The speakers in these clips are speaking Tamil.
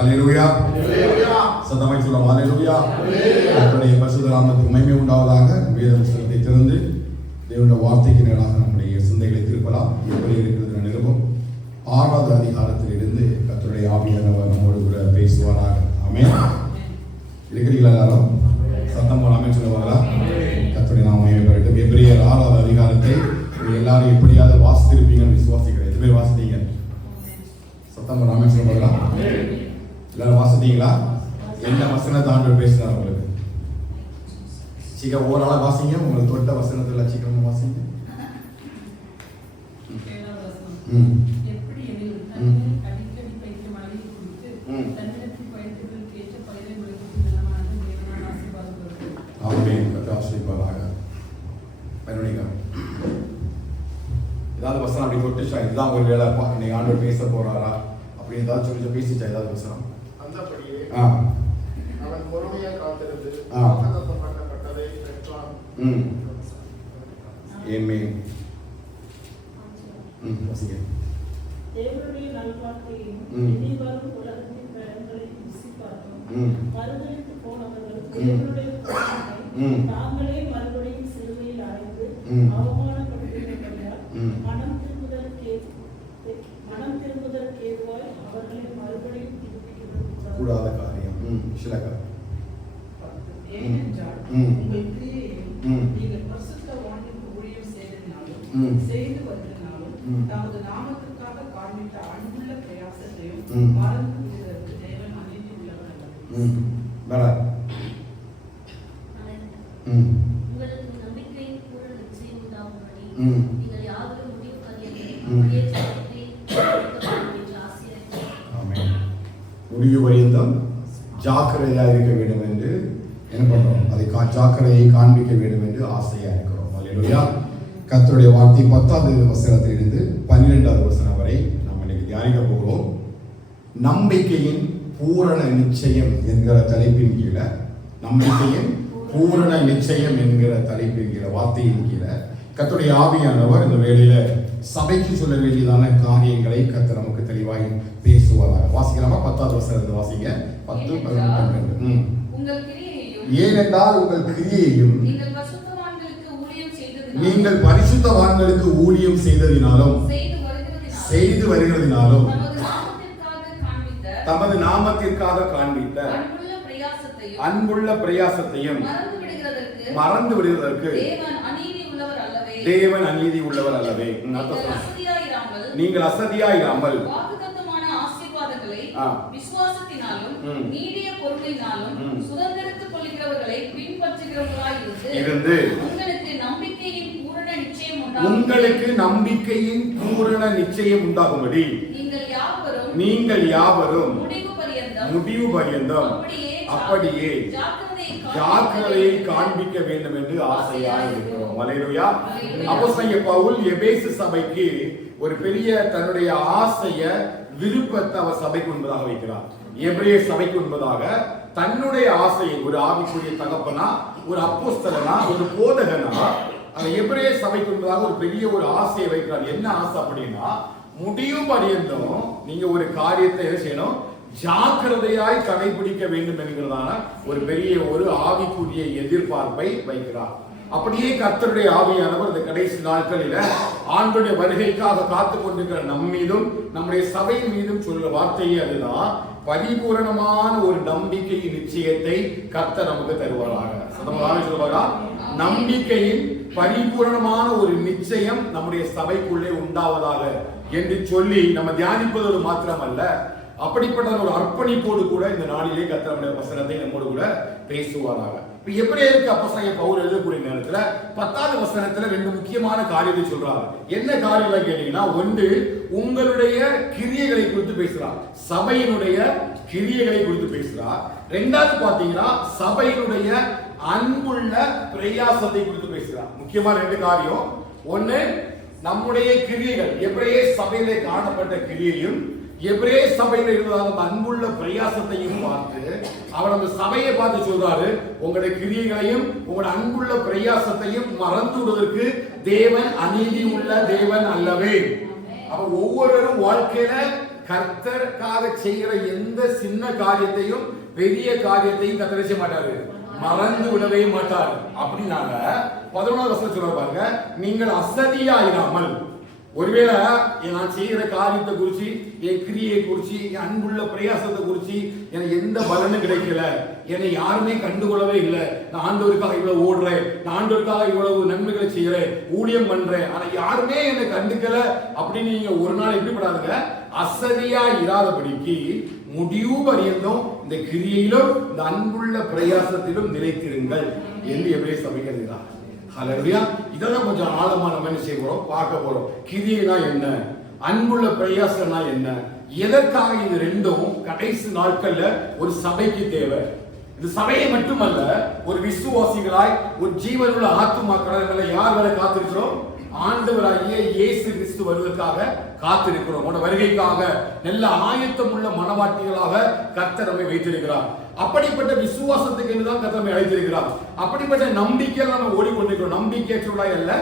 ஹல்லேலூயா. சத்தமாய் சொல்லுவோம் ஹல்லேலூயா. கர்த்தருடைய பரிசுத்த நாமத்துக்கு மகிமை உண்டாவதாக. வேத புத்தகத்தை திறந்து தேவனுடைய வார்த்தைக்கு நேராக நம்முடைய சிந்தைகளை திருப்பலாம். எப்படி இருக்கிறது நிருபம் 6வது அதிகாரத்தில் இருந்து கர்த்தருடைய ஆவியானவர் நம்மோடு கூட பேசுவாராக. ஆமென். இருக்கிறீங்களா எல்லாரும்? சத்தம் போலாமே சொல்லுவாங்களா? கர்த்தருடைய நாமம் மகிமை பெறட்டும். எபிரேயர் 6வது அதிகாரத்தை எல்லாரும் எப்படியாவது வாசித்திருப்பீங்கன்னு விசுவாசிக்கிறேன். எத்தனை பேர் வாசித்தீங்க? சத்தம் போலாமே சொல்லுவாங்களா? எல்லாரும் வாசித்தீங்களா? என்ன வசனத்தை ஆண்டவர் பேசினார் உங்களுக்கு? சீக்கிரம் ஓராளா வாசிங்க. உங்களுக்கு தொட்ட வசனத்துல சீக்கிரமா வாசிங்க. ஏதாவது வசனம் அப்படி தொட்டுச்சா? இதுதான் ஒரு வேலை இன்னைக்கு ஆண்டவர் பேச போறாரா அப்படின்னு ஏதாவது சொல்லி பேசிச்சா? ஏதாவது வசனம் அந்தபடியே அவன் பொறுமையாக காத்திருந்து வாக்குத்தத்தப்பட்டதை பெற்றான். ஆமென். வாசிங்க. தேவனுடைய நல்வாழ்க்கையும் இனிவரும் உலகத்தின் பயன்களை ருசி பார்த்தும் மறுதலித்து போனவர்கள் தேவனுடைய தாங்களே மறுபடியும் சிலுவையில் அறைந்து அவமானப்படுத்தினபடியால் மனம் திரும்புதற்கு ஏதுவாய் அவர்களை மறுபடியும் திருப்பிக்கிறது கூடாத காரியம். சிலகா ஏனென்றால் உங்கள் கிரியையும் நீங்கள் பரிசுத்தவான்களுக்கு ஊழியம் செய்து வருகிறனாலும் தமது நாமத்திற்காக காண்பித்த அன்புள்ள பிரயாசத்தையும் மறந்து விடுவதற்கு தேவன் அநீதி உள்ளவர் அல்ல. உங்களுக்கு நம்பிக்கையின் பூரண நிச்சயம் உண்டாகும்படி நீங்கள் யாவரும் முடிவு பரியந்தம் ஜாக்கிரதையாக இருக்க வேண்டும் என்று என்ன பண்றோம்? அதை ஜாக்கிரதையை காண்பிக்க வேண்டும் என்று ஆசையா இருக்கிறோம். அல்லேலூயா. கர்த்தருடைய வார்த்தை 10வது வசனத்திலிருந்து 12வது வசனம் வரை நாம் இன்னைக்கு தியானிக்க போகிறோம். நம்பிக்கையின் பூரண நிச்சயம் என்கிற தலைப்பின் கீழே, நம்பிக்கையின் பூரண நிச்சயம் என்கிற தலைப்பின் கீழே, வார்த்தையின் கீழே கர்த்தருடைய ஆவியானவர் இந்த வேளையில சபைக்கு சொல்ல வேண்டியதான காரியங்களை கர்த்தர் நமக்கு தெளிவாய் பேசுவாராக. வாசிக்கலாமா? 10வது வசனத்தை வாசிங்க. 10, 11, 12. ஏனென்றால் உங்கள் கிரியையையும் நீங்கள் பரிசுத்தவான்களுக்கு ஊழியம் செய்ததினாலும் செய்து வருகிறதினாலும் தமது நாமத்திற்காக காண்பித்த அன்புள்ள பிரயாசத்தையும் மறந்து விடுவதற்கு தேவன் அநீதி உள்ளவர் அல்லவே. நீங்கள் அசதியாயிராமல் விசுவாசத்தினாலும் நீடிய பொறுமையினாலும் சுதந்திரத்துக் கொள்கிறவர்களை பின்பற்றுகிறவர்களாய் இருந்து உங்களுக்கு நம்பிக்கையின் பூரண நிச்சயம் உண்டாகும்படி நீங்கள் யாவரும் முடிவு பரியந்தம் அப்படியே ஜாக்கிரதையை காண்பிக்க வேண்டும் என்று ஆசையாக இருக்கிறோம். அல்லேலூயா. அப்போஸ்தலன் பவுல் எபேசு சபைக்கு ஒரு பெரிய தன்னுடைய ஆசைய விருப்பத்தை அவர் சபைக்கு முன்பதாக வைக்கிறார். எபிரேய சபைக்கு முன்பதாக தன்னுடைய ஆசையை ஒரு ஆவிக்குரிய தகப்பனா, ஒரு அப்போஸ்தலனா, ஒரு போதகனா அந்த எபிரேய சபைக்கு முன்பதாக ஒரு பெரிய ஒரு ஆசையை வைக்கிறார். என்ன ஆசை அப்படின்னா, முடிவு பரியந்தம் நீங்க ஒரு காரியத்தை என்ன செய்யணும்? ஜாக்கிரதையாய் கடைபிடிக்க வேண்டும் என்கிறதான ஒரு பெரிய ஒரு ஆவிக்குரிய எதிர்பார்ப்பை வைக்கிறார். அப்படியே கர்த்தருடைய ஆவியானவர் இந்த கடைசி நாட்களில ஆண்டவருடைய வருகைக்காக காத்து கொண்டிருக்கிற நம் மீதும் நம்முடைய சபை மீதும் சொல்ற வார்த்தையே அதுதான், பரிபூரணமான ஒரு நம்பிக்கையின் நிச்சயத்தை கர்த்தர் நமக்கு தருவாராக. சதமாக சொல்வாரா? நம்பிக்கையின் பரிபூரணமான ஒரு நிச்சயம் நம்முடைய சபைக்குள்ளே உண்டாவதாக என்று சொல்லி நம்ம தியானிப்பதோடு மாத்திரமல்ல, அப்படிப்பட்ட ஒரு அர்ப்பணிப்போடு கூட இந்த நாளிலே கர்த்தருடைய வசனத்தை நம்மோடு கூட பேசுவாராக. இப்ப எபிரேயருக்கு அப்போஸ்தலன் பவுல் எழுதக்கூடிய நேரத்துல 10வது வசனத்துல 2 முக்கியமான காரியத்தை சொல்றாரு. என்ன காரியம் கேட்டீங்கன்னா, ஒன்று உங்களுடைய கிரியைகளை குறித்து பேசுறார், சபையினுடைய கிரியைகளை குறித்து பேசுறார். ரெண்டாவது பாத்தீங்கன்னா சபையினுடைய அன்புள்ள பிரயாசத்தை குறித்து பேசுறார். முக்கியமான 2 காரியம். ஒன்னு நம்முடைய கிரியைகள், எபிரேய சபையிலே காணப்பட்ட கிரியையும் எபிரேய சபையில இருந்ததாக அன்புள்ள பிரயாசத்தையும் பார்த்து அவர் அந்த சபையை பார்த்து சொல்றாரு, உங்களுடைய கிரியைகளையும் உங்களுடைய அன்புள்ள பிரயாசத்தையும் மறந்து விடுவதற்கு தேவன் அநீதி உள்ள தேவன் அல்லவே. அவ ஒவ்வொருவரும் வாழ்க்கையில கர்த்தருக்காக செய்கிற எந்த சின்ன காரியத்தையும் பெரிய காரியத்தையும் கர்த்தர் செய்ய மாட்டாரு, மறந்து விடவே மாட்டார். அப்படின்னால 11வது வசனம் சொல்ற பாருங்க, நீங்கள் அசதியாயிராமல். ஒருவேளை நான் செய்கிற காரியத்தை குறிச்சு, என் கிரியை குறிச்சு, என் அன்புள்ள பிரயாசத்தை குறிச்சு எனக்கு எந்த பலனும் கிடைக்கல, என்னை யாருமே கண்டுகொள்ளவே இல்லை, நான் ஆண்டவருக்காக இவ்வளவு ஓடுறேன், நான் ஆண்டவருக்காக இவ்வளவு நன்மைகளை செய்யறேன், ஊழியம் பண்றேன், ஆனா யாருமே என்னை கண்டுக்கல அப்படின்னு நீங்க ஒரு நாள் எப்படி படாதுங்க, அசதியா இராதபடிக்கு முடிவு பரியந்தம் இந்த கிரியையிலும் இந்த அன்புள்ள பிரயாசத்திலும் நிலைத்திருங்கள் என்று எபிரேய சபை எழுதுகிறார். ஹல்லேலூயா. இதெல்லாம் கொஞ்சம் ஆழமா நம்ம என்ன செய்ய போறோம், பார்க்க போறோம். கிரியைனா என்ன, அன்புள்ள பிரயாசம்னா என்ன, எதற்காக இது ரெண்டும் கடைசி நாட்கள்ல ஒரு சபைக்கு தேவை. இது சபையை மட்டுமல்ல, ஒரு விசுவாசிகளாய் ஒரு ஜீவனுள்ள ஆத்துமாக்களை யார் வரை காத்திருக்கிறோம், ஆண்டவராகிய இயேசு கிறிஸ்து வருவதற்காக காத்திருக்கிறோம். உன வருகைக்காக நல்ல ஆயத்தம் உள்ள மனவாட்டிகளாக கர்த்தர் நம்மை வைத்திருக்கிறார். அப்படிப்பட்ட விசுவாசத்துக்கு என்றுதான் கர்த்தர் நம்மை அழைத்திருக்கிறார். அப்படிப்பட்ட நம்பிக்கையில் நம்ம ஓடிக்கொண்டிருக்கிறோம். நம்பிக்கையற்றவர்களாய் அல்ல,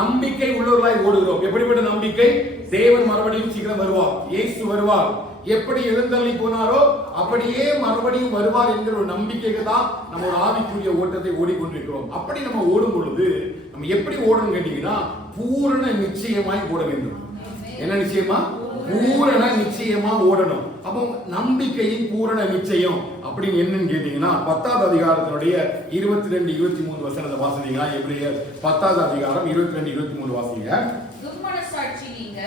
நம்பிக்கை உள்ளவர்களாய் ஓடுகிறோம். எப்படிப்பட்ட நம்பிக்கை? தேவன் மறுபடியும் சீக்கிரம் வருவார், இயேசு வருவார், எப்படி எழுந்தள்ளி போனாரோ அப்படியே மறுபடியும் வருவார் என்கிற ஒரு நம்பிக்கைக்கு தான் நம்ம ஒரு ஆவிக்குரிய ஓட்டத்தை ஓடிக்கொண்டிருக்கிறோம். அப்படி நம்ம ஓடும் பொழுது நம்ம எப்படி ஓடணும் கேட்டீங்கன்னா, பூரண நிச்சயமாய் ஓட வேண்டும். என்ன நிச்சயமா? பூரண நிச்சயமா ஓடணும். அப்போ நம்பிக்கையின் பூரண நிச்சயம் அப்படின்னு என்னன்னு கேட்டீங்கன்னா, 10வது அதிகாரத்தினுடைய 22, 23 வசனத்தை வாசித்தீங்கன்னா, எபிரேயர் 10வது அதிகாரம் 22, 23 வாசிங்க. துர்மனசாட்சி நீங்க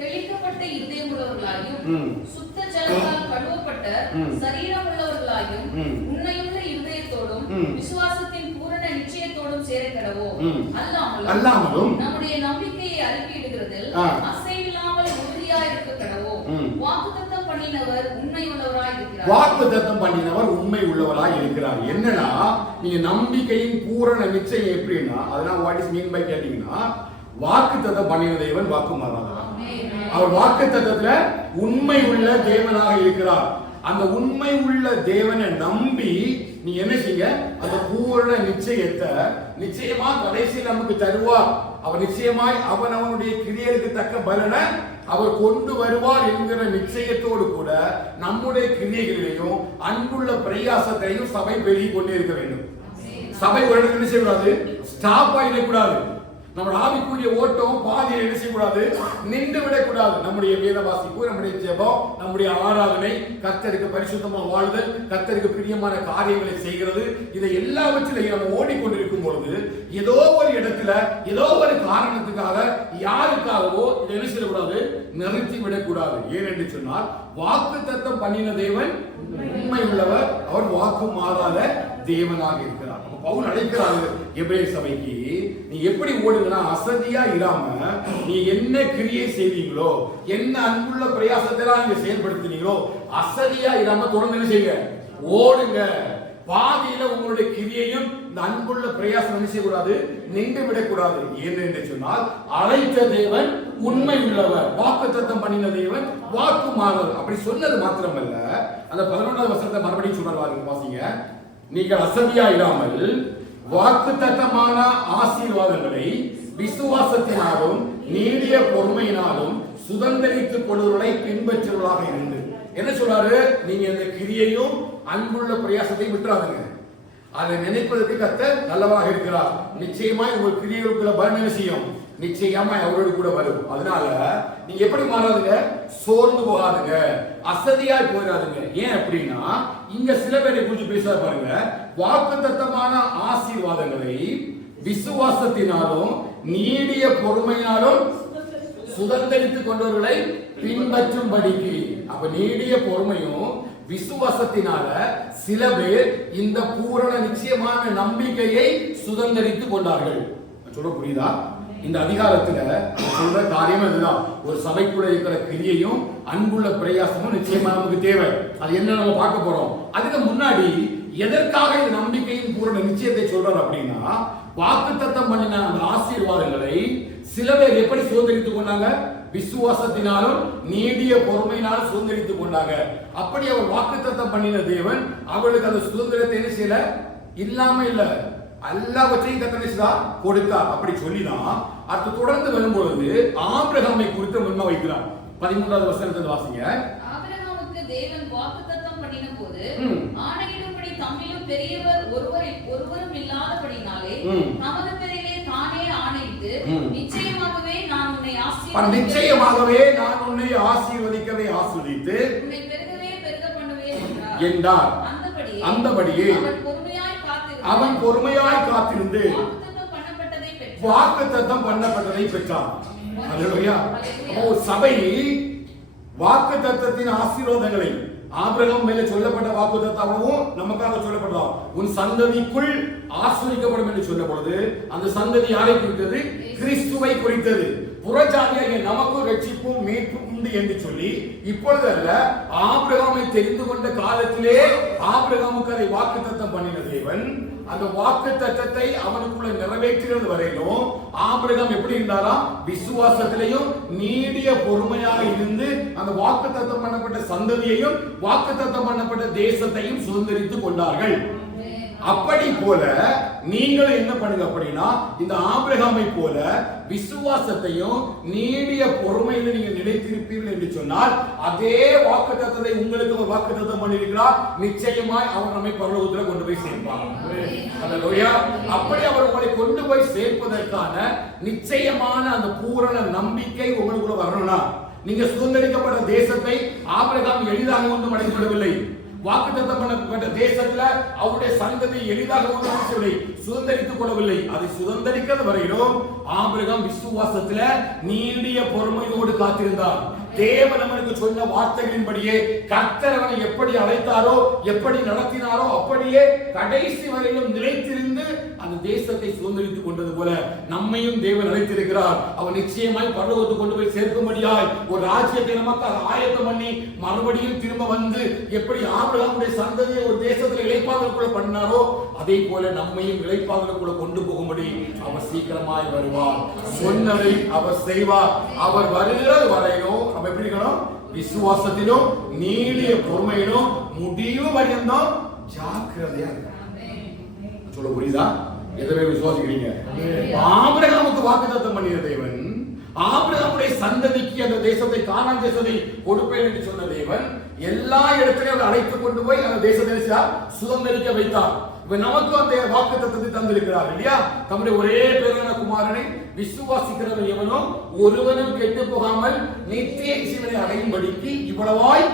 தெளிக்கப்பட்ட இதயம் உள்ளவர்களாயும் சுத்த ஜலத்தால் கழுவப்பட்ட சரீரம் உள்ளவர்களாயும் உண்மையுள்ள இதயத்தோடும் விசுவாசத்தின் பூரண நிச்சயத்தோடும் சேர கடவோம். அல்லாமலும் நம்முடைய நம்பிக்கையை அறிக்கையிடுகிறதில் அசைவில்லாமல் உறுதியாய் இருக்க கடவோம். வாக்குத்தத்தம் பண்ணினவர் உண்மை உள்ளவராய் இருக்கிறார். வாக்குத்தத்தம் பண்ணினவர் உண்மை உள்ளவராய் இருக்கிறார். என்னன்னா, நீங்க நம்பிக்கையின் பூரண நிச்சயம் எப்படின்னா, அதெல்லாம் வாட் இஸ் மீன் பை கேட்டீங்கன்னா, வாக்குத்தத்தம் பண்ணின தேவன் வாக்கு மாறாதவர். அவர் வாக்குத்தத்தத்துல உண்மை உள்ள தேவனாக இருக்கிறார். அந்த உண்மை உள்ள தேவனை நம்பி நீ என்ன செய்ய, அந்த பூரண நிச்சயத்தை நிச்சயமா கடைசியில் நமக்கு தருவார். அவர் நிச்சயமாய் அவனுடைய கிரியைக்கு தக்க பலனை அவர் கொண்டு வருவார் என்கிற நிச்சயத்தோடு கூட நம்முடைய கிரியைகளையும் அன்புள்ள பிரயாசத்தையும் சபை பெருகி கொண்டே இருக்க வேண்டும். சபை ஒரு இடத்துல என்ன செய்யக்கூடாது, ஸ்டாப் ஆகிடக்கூடாது. நம்முடைய ஆவிக்குரிய ஓட்டம் பாதியில் என்ன செய்யக்கூடாது, நின்று விடக்கூடாது. நம்முடைய வேத வாசிப்பு, நம்முடைய ஜெபம், நம்முடைய ஆராதனை, கர்த்தருக்கு பரிசுத்தமா வாழ்தல், கர்த்தருக்கு பிரியமான காரியங்களை செய்கிறது, இதை எல்லாவற்றிலையும் நம்ம ஓடிக்கொண்டிருக்கும் பொழுது ஏதோ ஒரு இடத்துல ஏதோ ஒரு காரணத்துக்காக யாருக்காகவோ இதை என்ன செய்யக்கூடாது, நிறுத்தி விடக்கூடாது. ஏனென்று சொன்னால், வாக்குத்தத்தம் பண்ணின தேவன் உண்மை உள்ளவர், அவர் வாக்கு மாறாத தேவனாக இருக்கிறார். பவுல் அழைக்கிறாரு எபிரேய சபைக்கு, நீ எப்படி ஓடுங்கன்னா, அசதியா இராம நீ என்ன கிரியை செய்வீங்களோ, என்ன அன்புள்ள பிரயாசத்தை நீங்க செயல்படுத்தினீங்களோ, அசதியா இராம தொடர்ந்து என்ன செய்யுங்க, ஓடுங்க. பாதியில உங்களுடைய கிரியையும் இந்த அன்புள்ள பிரயாசம் என்ன செய்யக்கூடாது, நின்று விடக்கூடாது. ஏனென்று சொன்னால், அழைத்த தேவன் உண்மை உள்ளவர், வாக்குத்தத்தம் பண்ணின தேவன் வாக்கு மாறவர். அப்படி சொன்னது மாத்திரமல்ல, அந்த 11வது வசனத்தை மறுபடியும் சொல்றாரு, வாசிங்க. நீங்கள் அசதியா இராமல் வாக்குத்தத்தமான ஆசீர்வாதங்களை விசுவாசத்தினாலும் நீடிய பொறுமையினாலும் சுதந்திரித்துக் கொள்வதை பின்பற்றுவதாக இருந்து. என்ன சொல்றாரு, நீங்க இந்த கிரியையும் அன்புள்ள பிரயாசத்தை விட்டுறாதுங்க. அதை நினைப்பதற்கு கர்த்தர் நல்லவராக இருக்கிறார். நிச்சயமாய் உங்கள் கிரியைகளுக்குள்ள பலன் என்ன செய்யும், நிச்சயமா அவரோடு கூட வரும். அதனால நீங்க எப்படி மாறாதுங்க, சோர்ந்து போகாதுங்க, அசதியாய் போயிடாதுங்க. ஏன் அப்படின்னா, இங்க சில பேரை குறித்து பேச பாருங்க, வாக்குத்தத்தமான ஆசீர்வாதங்களை விசுவாசத்தினாலும் நீடிய பொறுமையினாலும் சுதந்திரித்துக் கொண்டவர்களை பின்பற்றும்படிக்கு. அப்ப நீடிய பொறுமையும் விசுவாசத்தினால சில பேர் இந்த பூரண நிச்சயமான நம்பிக்கையை சுதந்திரித்துக் கொண்டார்கள். சொல்ல புரியுதா? இந்த அதிகாரத்துல சொல்ற காரியம் இதுதான். ஒரு சபைக்குள்ள இருக்கிற கிரியையும் அன்புள்ள பிரயாசமும் நிச்சயமா நமக்கு தேவை. அது என்ன நம்ம பார்க்க போறோம். அதுக்கு முன்னாடி எதற்காக இந்த நம்பிக்கையின் பூரண நிச்சயத்தை சொல்றாரு அப்படின்னா, வாக்குத்தத்தம் பண்ணின அந்த ஆசீர்வாதங்களை சில பேர் எப்படி சுதந்திரித்துக் கொண்டாங்க, விசுவாசத்தினாலும் நீடிய பொறுமையினாலும் சுதந்திரித்துக் கொண்டாங்க. அப்படி அவர் வாக்குத்தத்தம் பண்ணின தேவன் அவர்களுக்கு அந்த சுதந்திரத்தை என்ன செய்யல, இல்லாம இல்ல, எல்லாவற்றையும் கத்தனை கொடுத்தார். அப்படி சொல்லிதான் அடுத்து தொடர்ந்து வரும்பொழுது ஆபிரகாமை குறித்து முன்ன வைக்கிறார். 13வது வசனத்தை வாசிங்க. ஆபிரகாமுக்கு தேவன் வாக்குத்தத்தம் பண்ணினபோது ஆணையிடும்படி தம்மிலும் பெரியவர் ஒருவரும் இல்லாதபடினாலே தமது பேரிலே தானே ஆணையிட்டு நிச்சயமாகவே நான் உன்னை ஆசீர்வதிக்கவே ஆசீர்வதித்து உன்னை பெருகவே பெருக பண்ணுவேன் என்றார். அந்தபடியே அவன் பொறுமையாய் காத்திருந்து வாக்குத்தத்தம் பண்ணப்பட்டதை பெற்றான். அல்லேலூயா. சபை வாக்குத்தத்தத்தின் ஆசீர்வாதங்களை ஆபிரகாம் மேலே சொல்லப்பட்ட வாக்குத்தத்தமும் நமக்காக சொல்லப்பட்டதா, உன் சந்ததிக்குள் ஆசீர்வதிக்கப்படும் என்று சொல்ல பொழுது அந்த சந்ததி யாரை குறித்தது? கிறிஸ்துவை குறித்தது. புறஜாதியாகிய நமக்கு ரட்சிப்பும் மீட்பும் உண்டு என்று சொல்லி இப்பொழுது அல்ல, ஆபிரகாமை தெரிந்து கொண்ட காலத்திலே ஆபிரகாமுக்கு அதை வாக்குத்தத்தம் பண்ணின தேவன் அந்த வாக்குத்தத்தத்தை அவனுக்குள்ள நிறைவேற்றுகிறது வரையிலும் ஆபிரகாம் எப்படி இருந்தாரா? விசுவாசத்திலையும் நீடிய பொறுமையாக இருந்து அந்த வாக்குத்தத்தம் பண்ணப்பட்ட சந்ததியையும் வாக்குத்தத்தம் பண்ணப்பட்ட தேசத்தையும் சுதந்திரித்துக் கொண்டார்கள். அப்படி போல நீங்கள் என்ன பண்ணுங்க அப்படின்னா, இந்த ஆபிரகாமை போல விசுவாசத்தையும் நீடிய பொறுமையில நீங்க நிலைத்திருப்பீர்கள் என்று சொன்னால் அதே வாக்குத்தத்தத்தை உங்களுக்கு ஒரு வாக்குத்தத்தம் பண்ணியிருக்கிறார். நிச்சயமாய் அவர் நம்மை பரலோகத்தில் கொண்டு போய் சேர்ப்பார். அல்லேலூயா. அப்படி அவர் உங்களை கொண்டு போய் சேர்ப்பதற்கான நிச்சயமான அந்த பூரண நம்பிக்கை உங்களுக்குள்ள வரணும்னா, நீங்க சுதந்திரிக்கப்பட்ட தேசத்தை ஆபிரகாம் எளிதாக ஒன்றும் அடைந்துவிடவில்லை. வாக்குத்தத்தம் பண்ணப்பட்ட தேசத்துல அவருடைய சந்ததி எளிதாக ஒன்றும் சுதந்திரித்துக் கொள்ளவில்லை. அதை சுதந்திரிக்கிறது வரையிலும் ஆபிரகாம் விசுவாசத்துல நீடிய பொறுமையோடு காத்திருந்தார். தேவன் அவனுக்கு சொன்ன வார்த்தைகளின்படியே கர்த்தர் அவனை எப்படி அழைத்தாரோ எப்படி நடத்தினாரோ அப்படியே கடைசி வரையிலும் நிலைத்திருந்து அந்த தேசத்தை சுதந்திரித்துக் கொண்டது போல நம்மையும் தேவன் அழைத்திருக்கிறார். அவர் நிச்சயமாய் பரலோகத்துக்கு கொண்டு போய் சேர்க்கும்படியாய் ஒரு ராஜ்யத்தை நமக்கு ஆயத்தம் பண்ணி மறுபடியும் திரும்ப வந்து எப்படி ஆபிரகாமுடைய சந்ததியை ஒரு தேசத்தில் இளைப்பாதலுக்குள்ள பண்ணாரோ அதே போல நம்மையும் இளைப்பாதலுக்குள்ள கொண்டு போகும்படி அவர் சீக்கிரமாய் வருவார். சொன்னதை அவர் செய்வார். அவர் வருகிறது வரையிலும் நம்ம எப்படி இருக்கணும்? விசுவாசத்திலும் நீடிய பொறுமையிலும் முடிவு பரியந்தம் ஜாக்கிரதையா இருக்கணும். சொல்ல புரியுதா? எதவே விசுவாசிக்கிறீங்க? ஆபிரகாமுக்கு வாக்குத்தத்தம் பண்ணிய தேவன் ஆபிரகாமுடைய சந்ததிக்கு அந்த தேசத்தை கானான் தேசத்தை கொடுப்பேன் என்று சொன்ன தேவன் எல்லா இடத்திலும் அவர் அழைத்துக் கொண்டு போய் அந்த தேசத்தை சுதந்திரிக்க வைத்தார். நமக்கு அந்த வாக்குத்தத்தத்தை தந்திருக்கிறார் இல்லையா? தம்முடைய ஒரே பேரான குமாரனை விசுவாசிக்கிறவன் எவனோ ஒருவனும் கெட்டு போகாமல் நித்திய ஜீவனை அடையும்படிக்கு இவ்வளவாய்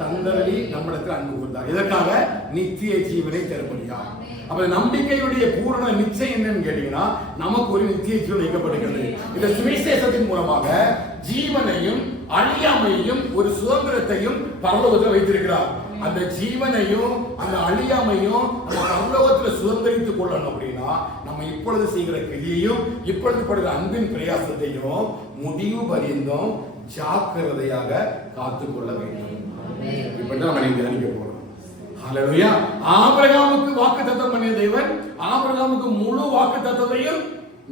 தந்தரளி நம்மிடத்தில் அன்பு கூர்ந்தார். இதற்காக நித்திய ஜீவனை தரும்படியா. அப்ப நம்பிக்கையுடைய பூரண நிச்சயம் என்னன்னு கேட்டீங்கன்னா, நமக்கு ஒரு நித்திய ஜீவன் வைக்கப்படுகிறது. இந்த சுவிசேஷத்தின் மூலமாக ஜீவனையும் அழியாமையும் ஒரு சுதந்திரத்தையும் பரலோகத்தில் வைத்திருக்கிறார். அந்த ஜீவனையும் அந்த அழியாமையும் அந்த பரலோகத்தில் சுதந்திரித்துக் கொள்ளணும் அப்படின்னா நம்ம இப்பொழுது செய்கிற கிரியையும் இப்பொழுது படுகிற அன்பின் பிரயாசத்தையும் முடிவு பரியந்தம் ஜாக்கிரதையாக காத்துக்கொள்ள வேண்டும். இப்படிதான் நம்ம தியானிக்க போறோம். ஹல்லேலூயா. ஆபிரகாமுக்கு வாக்குத்தத்தம் பண்ணிய தேவன் ஆபிரகாமுக்கு முழு வாக்குத்தத்தத்தையும்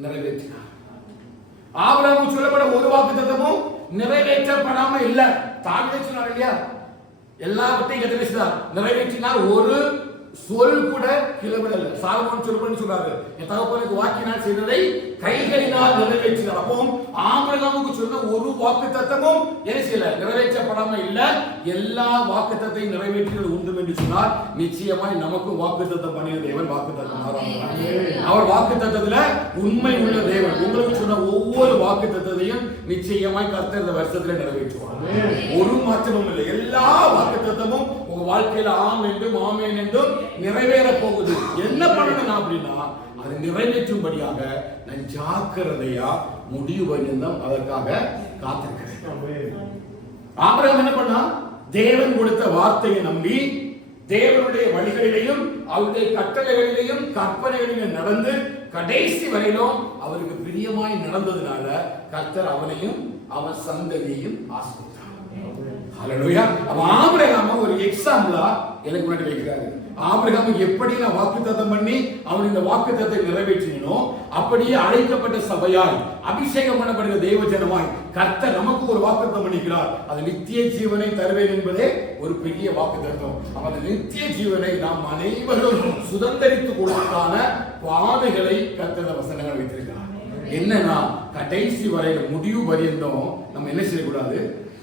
நிறைவேற்றினார். ஆபிரகாமுக்கு சொல்லப்பட்ட ஒரு வாக்குத்தத்தமும் நிறைவேற்றப்படாம இல்ல. தாவீது சொன்னார் இல்லையா, எல்லாவற்றையும் நிறைவேற்றினார், ஒரு சொல் கூட கிளவிடல. சாலமோன் சொல்லுன்னு சொல்றாரு, என் தகப்பனுக்கு வாக்கினால் செய்ததை கைகளினால் நிறைவேற்றினார். அப்போ ஆபிரகாமுக்கு சொன்ன ஒரு வாக்குத்தத்தமும் என்ன செய்யல, நிறைவேற்றப்படாம இல்ல. எல்லா வாக்குத்தத்தையும் நிறைவேற்றினது உண்டு என்று சொன்னார். நிச்சயமாய் நமக்கும் வாக்குத்தத்தம் பண்ணிய தேவன் வாக்குத்தத்தம். அவர் வாக்குத்தத்தத்துல உண்மை உள்ள தேவன். உங்களுக்கு சொன்ன ஒவ்வொரு வாக்குத்தத்தையும் நிச்சயமாய் கர்த்தர் இந்த வருஷத்துல நிறைவேற்றுவார். ஒரு மாற்றமும் இல்லை. எல்லா வாக்குத்தத்தமும் உங்க வாழ்க்கையில ஆம் என்றும் ஆமேன் என்றும் நிறைவேற போகுது. என்ன பண்ணணும் அப்படின்னா அதை நிறைவேற்றும்படியாக நான் ஜாக்கிரதையா முடிவு பரியந்தம் அதற்காக காத்திருக்கிறேன். ஆபிரகாம் என்ன பண்ணா, தேவன் கொடுத்த வார்த்தையை நம்பி தேவனுடைய வழிகளிலேயும் அவருடைய கட்டளைகளிலேயும் கற்பனைகளிலும் நடந்து கடைசி வரையிலும் அவருக்கு பிரியமாய் நடந்ததுனால கர்த்தர் அவனையும் அவன் சந்ததியையும் ஆசீர்வதித்தார். ஹல்லேலூயா. அப்ப ஆபிரகாம் ஒரு எக்ஸாம்பிளா எனக்கு முன்னாடி வைக்கிறாரு. ஆபிரகாமுக்கு எப்படி நான் வாக்குத்தத்தம் பண்ணி அவன் இந்த வாக்குத்தத்தை நிறைவேற்றினோ அப்படியே அழைக்கப்பட்ட சபையாய் அபிஷேகம் பண்ணப்படுகிற தேவ ஜனமாய் கர்த்தர் நமக்கு ஒரு வாக்குத்தத்தம் பண்ணிக்கிறார். அது நித்திய ஜீவனை தருவேன் என்பதே ஒரு பெரிய வாக்குத்தத்தம். அந்த நித்திய ஜீவனை நாம் அனைவரும் சுதந்திரித்துக் கொள்வதற்கான பாதைகளை கர்த்தர் வசனங்கள் வைத்திருக்கிறார். என்னன்னா கடைசி வரையில முடிவு பரியந்தம் நம்ம என்ன செய்யக்கூடாது,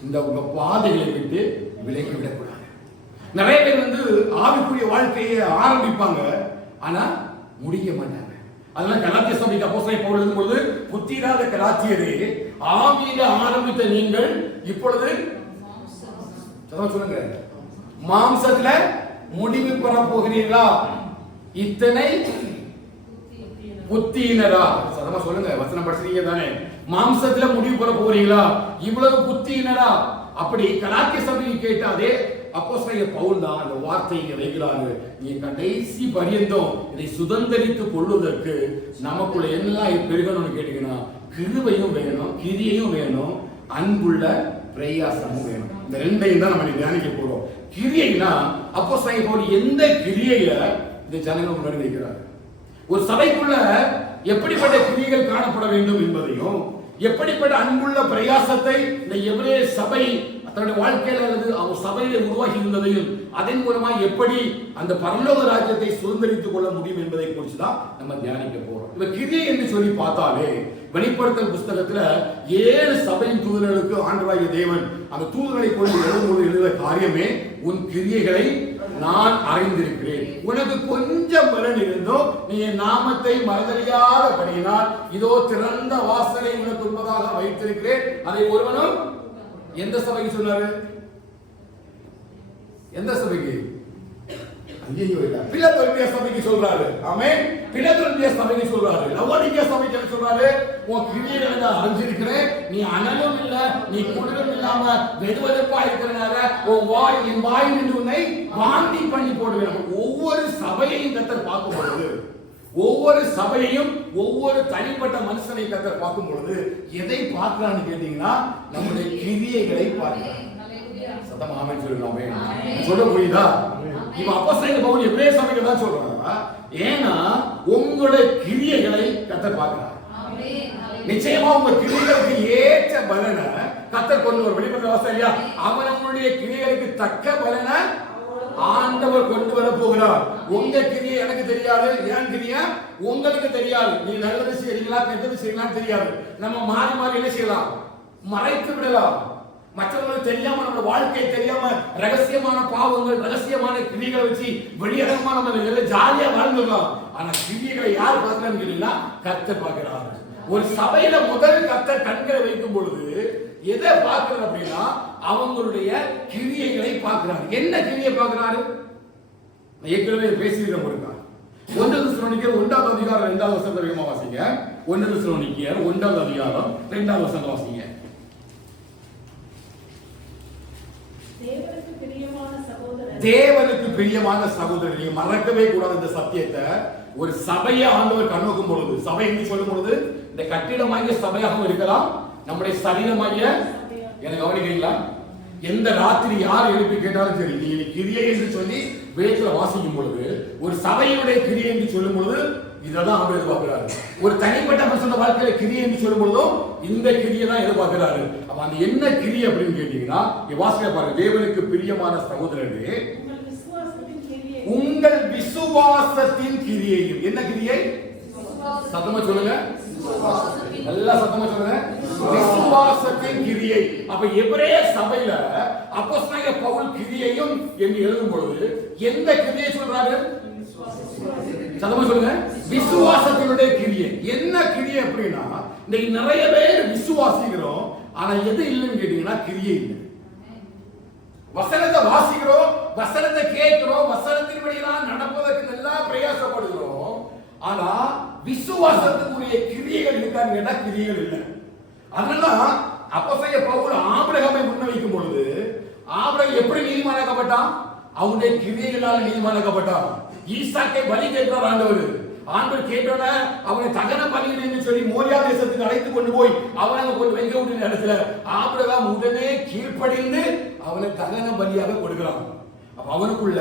இந்த உங்க பாதைகளை விட்டு விலகி விடக்கூடாது. நிறைய பேர் வந்து ஆவிக்குரிய வாழ்க்கையை ஆரம்பிப்பாங்க, ஆனா முடிக்க மாட்டாங்க. அதனால கலாத்திய சபைக்கு அப்போஸ்தலன் பவுல் எழுதும்போது, புத்திராத கலாத்தியரே, ஆவியில ஆரம்பித்த நீங்கள் இப்பொழுது சொல்லுங்க, மாம்சத்துல முடிவு பெற போகிறீர்களா? இத்தனை புத்தியினரா? சதமா சொல்லுங்க, வசனம் படிச்சீங்க தானே? மாம்சத்துல முடிவு பெற போறீங்களா? இவ்வளவு புத்தியினரா? அப்படி கலாத்திய சபையை கேட்ட அதே அப்போஸ்தலன் பவுல் தான் அந்த வார்த்தையை வைக்கிறாரு. நீ கடைசி பரியந்தம் இதை சுதந்திரித்துக் கொள்வதற்கு நமக்குள்ள எல்லாம் பெருகணும்னு கேட்டீங்கன்னா, கிருபையும் வேணும், கிரியையும் வேணும், அன்புள்ள பிரயாசமும் வேணும். இந்த ரெண்டையும் தான் நம்ம தியானிக்க போறோம். கிரியைனா அப்போஸ்தலன் பவுல் எந்த கிரியைய இந்த ஜனங்கள் முன்னாடி வைக்கிறார். ஒரு சபைக்குள்ள எப்படிப்பட்ட கிரியைகள் காணப்பட வேண்டும் என்பதையும், எப்படிப்பட்ட அன்புள்ள பிரயாசத்தை இந்த எபிரேய சபை தன்னுடைய வாழ்க்கையில் அல்லது அவர் சபையில உருவாகி இருந்ததையும், அதன் மூலமா எப்படி அந்த பரலோக ராஜ்யத்தை சுதந்திரித்துக் கொள்ள முடியும் என்பதை குறித்து தான் நம்ம தியானிக்க போறோம். இப்ப கிரியை என்று சொல்லி பார்த்தாலே, வெளிப்படுத்தல் புஸ்தகத்துல 7 சபையின் தூதர்களுக்கு ஆண்டவராகிய தேவன் அந்த தூதர்களை கொண்டு எழுதுற காரியமே, உன் கிரியைகளை நான் அறிந்திருக்கிறேன், உனக்கு கொஞ்சம் பலன் இருந்தோம், நீ என் நாமத்தை மறந்தறியாதபடியினால் இதோ திறந்த வாசலை உனக்கு உண்பதாக வைத்திருக்கிறேன். அதை ஒருவனும் எந்த சபைக்கு சொன்னாரு? எந்த சபைக்கு? ஐயோ இல்ல, பிலதெல்பியா சபைக்கு சொல்றாரு. ஆமென். பிலதெல்பியா சபைக்கு சொல்றாரு. லவோதிக்கேயா சபைக்கு சொல்றாரு, உன் கிரியைகளை நான் அறிஞ்சிருக்கிறேன், நீ அனலும் இல்ல, நீ குளிரும் இல்லாம வெதுவெதுப்பா இருக்கிறனால என் வாய் நின்று உன்னை வாந்தி பண்ணி போடுவேன். ஒவ்வொரு சபையையும் கர்த்தர் பார்க்கும் பொழுது, ஒவ்வொரு சபையையும் ஒவ்வொரு தனிப்பட்ட மனுஷனை கர்த்தர் பார்க்கும் பொழுது எதை பார்க்கிறான்னு கேட்டீங்கன்னா, நம்முடைய கிரியைகளை பார்க்கிறார். சத்தமா ஆமென் சொல்லலாமே? சொல்ல புரியுதா? இப்ப அப்போஸ்தலன் பவுல் எபிரேய சபைக்கு தான் சொல்றாங்க. ஏன்னா உங்களுடைய கிரியைகளை கர்த்தர் பார்க்கிறார். நிச்சயமா உங்க கிரியைகளுக்கு ஏற்ற பலனை கர்த்தர் கொண்டு வர வெளிப்பட்ட வாசையா, அவனுடைய கிரியைகளுக்கு தக்க பலனை ஆண்டவர் கொண்டு வர போகிறார். உங்க கிரியை எனக்கு தெரியாது, ஏன் கிரியா உங்களுக்கு தெரியாது. நீ நல்லது செய்யறீங்களா கெட்டது செய்யலாம் தெரியாது. நம்ம மாறி மாறி என்ன செய்யலாம்? மறைத்து விடலாம். மற்றவங்களுக்கு தெரியாம, நம்ம வாழ்க்கை தெரியாம ரகசியமான பாவங்கள், ரகசியமான கிரியைகளை வச்சு வெளியரங்கமா நம்ம ஜாலியா வாழ்ந்துடலாம். ஆனா கிரியைகளை யார் பார்க்கறான்னு கேட்டீங்கன்னா, கர்த்தர் பார்க்கிறார். ஒரு சபையில முதல் கர்த்தர் கண்களை வைக்கும் பொழுது எதை பார்க்கிறார் அப்படின்னா, அவங்களுடைய கிரியைகளை பார்க்கிறார். என்ன கிரியை பார்க்கிறாரு? ஏற்கனவே பேசியிருக்க முருகா. 1 தெசலோனிக்கேயர் 1ஆம் அதிகாரம் 2ஆம் வசனத்தை வேகமா வாசிங்க. 1 தெசலோனிக்கேயர் 1ஆம் அதிகாரம் 2ஆம் வசனத்தை வாசிங்க. தேவனுக்கு பிரியமான சகோதரர், தேவனுக்கு பிரியமான சகோதரர், நீங்க மறக்கவே கூடாது இந்த சத்தியத்தை. ஒரு சபையை ஆண்டவர் கண்ணோக்கும் பொழுது, சபை என்று சொல்லும் பொழுது இந்த கட்டிடமாகிய சபையாகவும் இருக்கலாம், நம்முடைய சரீரமாகிய, எனக்கு கவனிக்கிறீங்களா? எந்த ராத்திரி யார் எழுப்பி கேட்டாலும் சரி, நீங்க கிரியை என்று சொல்லி வேதத்துல வாசிக்கும் பொழுது, ஒரு சபையினுடைய கிரியை என்று சொல்லும் பொழுது இதெல்லாம் அவர் எதிர்பார்க்கிறாரு. ஒரு தனிப்பட்ட மனுஷன் வாழ்க்கையில கிரியை என்று சொல்லும் பொழுதும் இந்த கிரியை தான் எதிர்பார்க்கிறாரு. அப்ப அந்த என்ன கிரியை அப்படின்னு கேட்டீங்கன்னா, வாசிக்க பாருங்க. தேவனுக்கு பிரியமான சகோதரர்களே, உங்கள் விசுவாசத்தின் கிரியையும். என்ன கிரியை? சத்தமா சொல்லுங்க, நல்லா சத்தமா சொல்லுங்க. விசுவாசத்தின் கிரியை. அப்ப எபிரேய சபையில அப்போஸ்தலன் பவுல் கிரியையும் என்று எழுதும் பொழுது எந்த கிரியை சொல்றாரு? சத்தமா சொல்லுங்க, விசுவாசத்தினுடைய கிரியை. என்ன கிரியை அப்படின்னா, இன்னைக்கு நிறைய பேர் விசுவாசிக்கிறோம், ஆனா எது இல்லைன்னு கேட்டீங்கன்னா கிரியை இல்லை. வசனத்தை வாசிக்கிறோம், வசனத்தை கேட்கிறோம், வசனத்தின்படியெல்லாம் நடப்பதற்கு நல்லா பிரயாசப்படுகிறோம், ஆனா விசுவாசத்துக்குரிய கிரியைகள் இருக்கான்னு கேட்டா கிரியைகள் இல்லை. அதனால அப்போஸ்தலன் பவுல் ஆபிரகாமை முன்வைக்கும் பொழுது, ஆபிரகாம் எப்படி நீதிமானாக்கப்பட்டான்? அவனுடைய கிரியைகளால் நீதிமானாக்கப்பட்டான். ஈசாக்கை பலி கேட்கிறார் ஆண்டவர். ஆண்டவர் கேட்டோட அவனை தகன பலியிடு என்று சொல்லி மோரியா தேசத்துக்கு அழைத்து கொண்டு போய் அவனை கொண்டு வைக்க வேண்டிய இடத்துல ஆபிரகாம் உடனே கீழ்ப்படிந்து அவனை தகன பலியாக கொடுக்கிறான். அப்ப அவனுக்குள்ள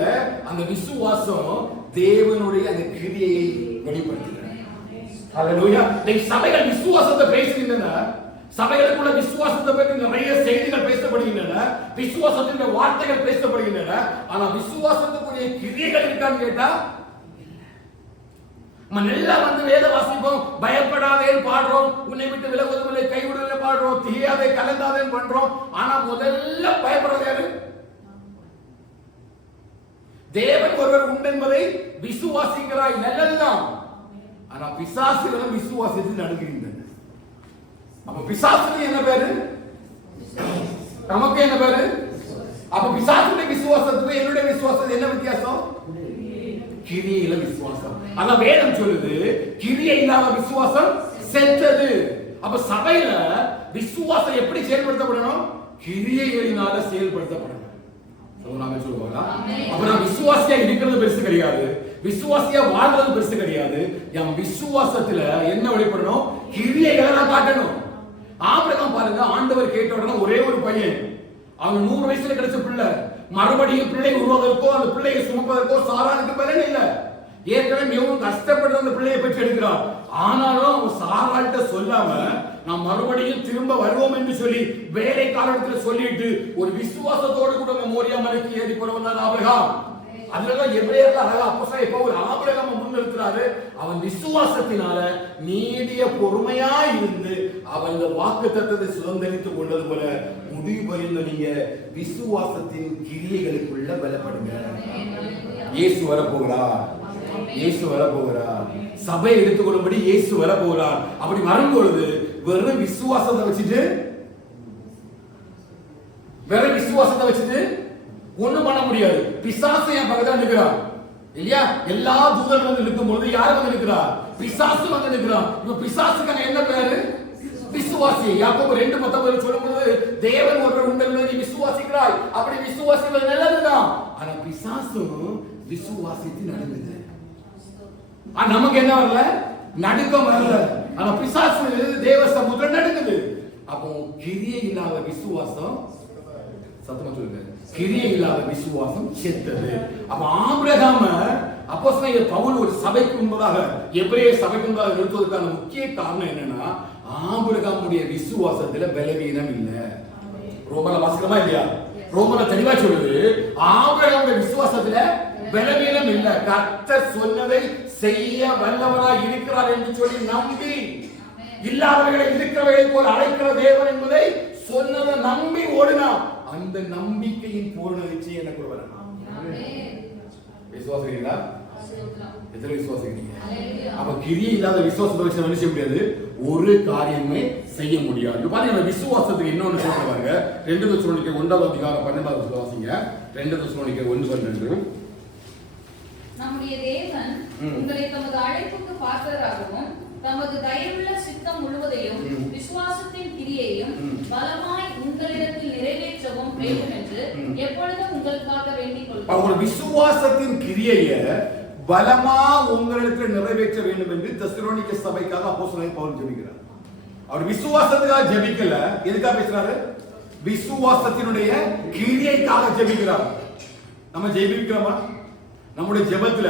அந்த விசுவாசம் தேவனுடைய அந்த கிரியையை வெளிப்படுத்துகிறது. ஹல்லேலூயா. சபைகள் விசுவாசத்தை பேசுகின்றன, சபைகளுக்குள்ள விசுவாசத்தை பற்றி நிறைய செய்திகள் பேசப்படுகின்றன, விசுவாசத்தின் வார்த்தைகள் பேசப்படுகின்றன, ஆனா விசுவாசத்துக்குரிய கிரியைகள் இருக்கான்னு கேட்டா நம்ம நல்லா வேத வாசிப்போம், பயப்படாதேன்னு பாடுறோம், உன்னை விட்டு விலகுவதில்லை கைவிடுவதில்லை பாடுறோம், தீயாதே கலங்காதேன்னு பண்றோம். ஆனா முதல்ல பயப்படுறது யாரு? தேவன் ஒருவர் உண்டு என்பதை விசுவாசிக்கிறாய், நல்லதுதான். ஆனா பிசாசுகளும் விசுவாசத்தில் நடுங்குகின்றன. அப்ப பிசாசுக்கு என்ன பேரு? நமக்கு என்ன பேரு? அப்ப பிசாசுடைய விசுவாசத்துக்கு என்னுடைய விசுவாசத்துக்கு என்ன வித்தியாசம்? கிரியையில விசுவாசம். அதான் வேதம் சொல்லுது, கிரியை இல்லாத விசுவாசம் செத்தது. அப்ப சபையில விசுவாசம் எப்படி செயல்படுத்தப்படணும்? கிரியைகளினால செயல்படுத்தப்படணும். சொல்லுவாங்க. அப்புறம் விசுவாசியா இருக்கிறது பெருசு கிடையாது, விசுவாசியா வாழ்றது பெருசு கிடையாது. என் விசுவாசத்துல என்ன வெளிப்படணும்? கிரியைகளை நான் காட்டணும். ஆபிரகாம் பாருங்க, ஆண்டவர் கேட்ட உடனே ஒரே ஒரு பையன், அவன் 100 வயசுல கிடைச்ச பிள்ளை, மறுபடியும் பிள்ளை உருவாவதற்கோ அந்த பிள்ளையை சுமப்பதற்கோ சாரானுக்கு பலன் இல்லை. ஏற்கனவே மிகவும் கஷ்டப்பட்டு அந்த பிள்ளையை பெற்று எடுக்கிறார். ஆனாலும் அவன் சாராட்ட சொல்லாம நாம் மறுபடியும் திரும்ப வருவோம் என்று சொல்லி வேலைக்காரத்தில் சொல்லிட்டு ஒரு விசுவாசத்தோடு கூட மோரியா மலைக்கு ஏறி போறவன் ஆபிரகாம். அதுலதான் எபிரேயர்ல அழகா அப்போஸ்தலன் பவுல் ஆபிரகாமை முன்னிறுத்துறாரு. அவன் விசுவாசத்தினால நீடிய பொறுமையா இருந்து அவன் வாக்குத்தத்தத்தை சுதந்திரித்துக் கொண்டது போல முடிவு பரிந்து நீங்க விசுவாசத்தின் கிரியைகளுக்குள்ள பலப்படுங்க. இயேசு வரப்போகிறார், இயேசு வரப்போகிறார். சபை எடுத்துக்கொள்ளும்படி இயேசு வரப்போகிறார். அப்படி வரும்பொழுது வெறும் விசுவாசத்தை வச்சுட்டு ஒண்ணும் பண்ண முடியாது. பிசாசு என் பக்கத்துல நிற்கிறான் இல்லையா? எல்லா தூதர்கள் நிற்கும் பொழுது யார் வந்து நிற்கிறார்? பிசாசு வந்து நிற்கிறான். இப்ப பிசாசுக்கான என்ன பேரு? விசுவாசி. யாக்கோபு 2:19 சொல்லும் பொழுது தேவன் ஒருவர் உண்டு என்பதை நீ விசுவாசிக்கிறாய். அப்படி விசுவாசிப்பது நல்லதுதான். ஆனா பிசாசு விசுவாசித்து நடுங்குது. நமக்கு என்ன வரல? நடுக்கம் வரல. ஆனா பிசாசு தேவ சமூகத்துல நடுங்குது. அப்போ கிரியை இல்லாத விசுவாசம், சத்தமா சொல்லுங்க, கிரியை இல்லாத விசுவாசம் செத்தது. அப்ப ஆபிரகாம அப்போஸ்தலன் பவுல் ஒரு சபைக்கு முன்பதாக, எபிரேய சபைக்கு முன்பதாக நிறுத்துவதற்கான முக்கிய காரணம் என்னன்னா, ஆபிரகாமுடைய விசுவாசத்துல பலவீனம் இல்ல. ரோமர்ல வாசிக்கிறோமா இல்லையா? ரோமர்ல தெளிவா சொல்லுது, ஆபிரகாமுடைய விசுவாசத்துல பலவீனம் இல்ல. கர்த்தர் சொன்னதை செய்ய வல்லவராய் இருக்கிறார் என்று சொல்லி நம்பி, இல்லாதவர்களை இருக்கிறவர்களை போல் அழைக்கிற தேவன் என்பதை சொன்னதை நம்பி ஓடினா, அந்த நம்பிக்கையின் பூரண நிச்சயம் எனக்கு வரணும். விசுவாசிக்கிறீங்களா? எத்தனை விசுவாசிக்கிறீங்க? அப்ப கிரியை இல்லாத விசுவாசத்தை வச்சு என்ன செய்ய முடியாது? ஒரு காரியமே செய்ய முடியாது. பாருங்க, விசுவாசத்துக்கு இன்னொன்னு சொல்றாங்க. 2 தெசலோனிக்கேயர் 1:12 வாசிங்க. 2 தெசலோனிக்கேயர் 1:12. நம்முடைய தேவன் உங்களை தமது அழைப்புக்கு பாத்திரராகவும் தமது தயவுள்ள சித்தம் முழுவதையும் விசுவாசத்தின் கிரியையும் பலமாய் உங்களிடத்தில் நிறைவேற்றவும் வேண்டும் என்று எப்பொழுதும் உங்களுக்காக வேண்டிக் கொள்கிறோம். அவர் விசுவாசத்தின் கிரியையை பலமா உங்களிடத்தில் நிறைவேற்ற வேண்டும் என்று தெசலோனிக்க சபைக்காக அப்போஸ்தலன் பவுல் ஜெபிக்கிறார். அவர் விசுவாசத்துக்காக ஜெபிக்கல. எதுக்காக பேசுறாரு? விசுவாசத்தினுடைய கிரியைக்காக ஜெபிக்கிறார். நம்ம ஜெபிக்கிறோமா? நம்முடைய ஜெபத்துல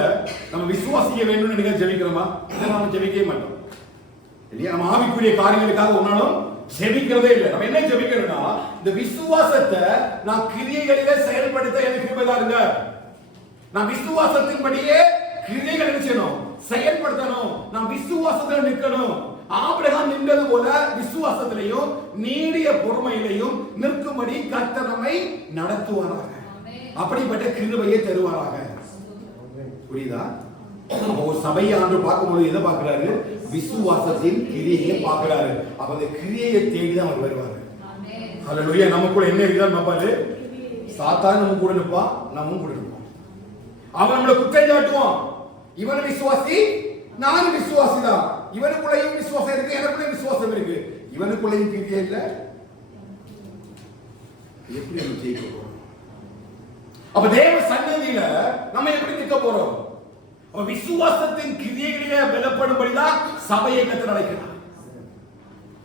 நம்ம விசுவாசிக்க வேண்டும் என்று ஜெபிக்கிறோமா? இதை நம்ம ஜெபிக்கவே மாட்டோம் இல்லையா? நம்ம ஆவிக்குரிய காரியங்களுக்காக ஒன்னாலும் ஜெபிக்கிறதே இல்லை. நம்ம என்ன ஜெபிக்கிறோம்னா, இந்த விசுவாசத்தை நான் கிரியைகளிலே செயல்படுத்த எனக்கு கிருபை தாருங்க. நான் விசுவாசத்தின்படியே கிரியைகள் செய்யணும், செயல்படுத்தணும். நான் விசுவாசத்துல நிற்கணும். ஆபிரகாம் நின்றது போல விசுவாசத்திலையும் நீடிய பொறுமையிலையும் நிற்கும்படி கர்த்தர் நம்மை நடத்துவாராக. அப்படிப்பட்ட கிருபையை தருவாராக. புரியுதா? ஒரு சபையை ஆண்டு பார்க்கும்போது எதை பார்க்கிறாரு? விசுவாசத்தின் கிரியையை பார்க்கிறாரு. அப்ப அந்த கிரியையை தேடிதான் அவர் வருவாரு. ஹல்லேலூயா. நமக்குள்ள என்ன இருக்குதா பாப்பாரு? சாத்தான் நம்ம கூட நிற்பான், நம்மவும் கூட நிற்போம். அவன் நம்மளை குற்றம் சாட்டுவான். இவன் விசுவாசி, நானும் விசுவாசி தான். இவனுக்குள்ளையும் விசுவாசம் இருக்கு, எனக்குள்ளேயும் விசுவாசம் இருக்கு. இவனுக்குள்ளையும் கிரியை இல்லை. எப்படி நம்ம ஜெயிக்க போறோம்? அப்ப தேவ சன்னதியில நம்ம எப்படி நிற்க போறோம்? அப்ப விசுவாசத்தின் கிரியைகளிலே பலப்படும்படிதான் சபையை கர்த்தர் அழைக்கிறார்.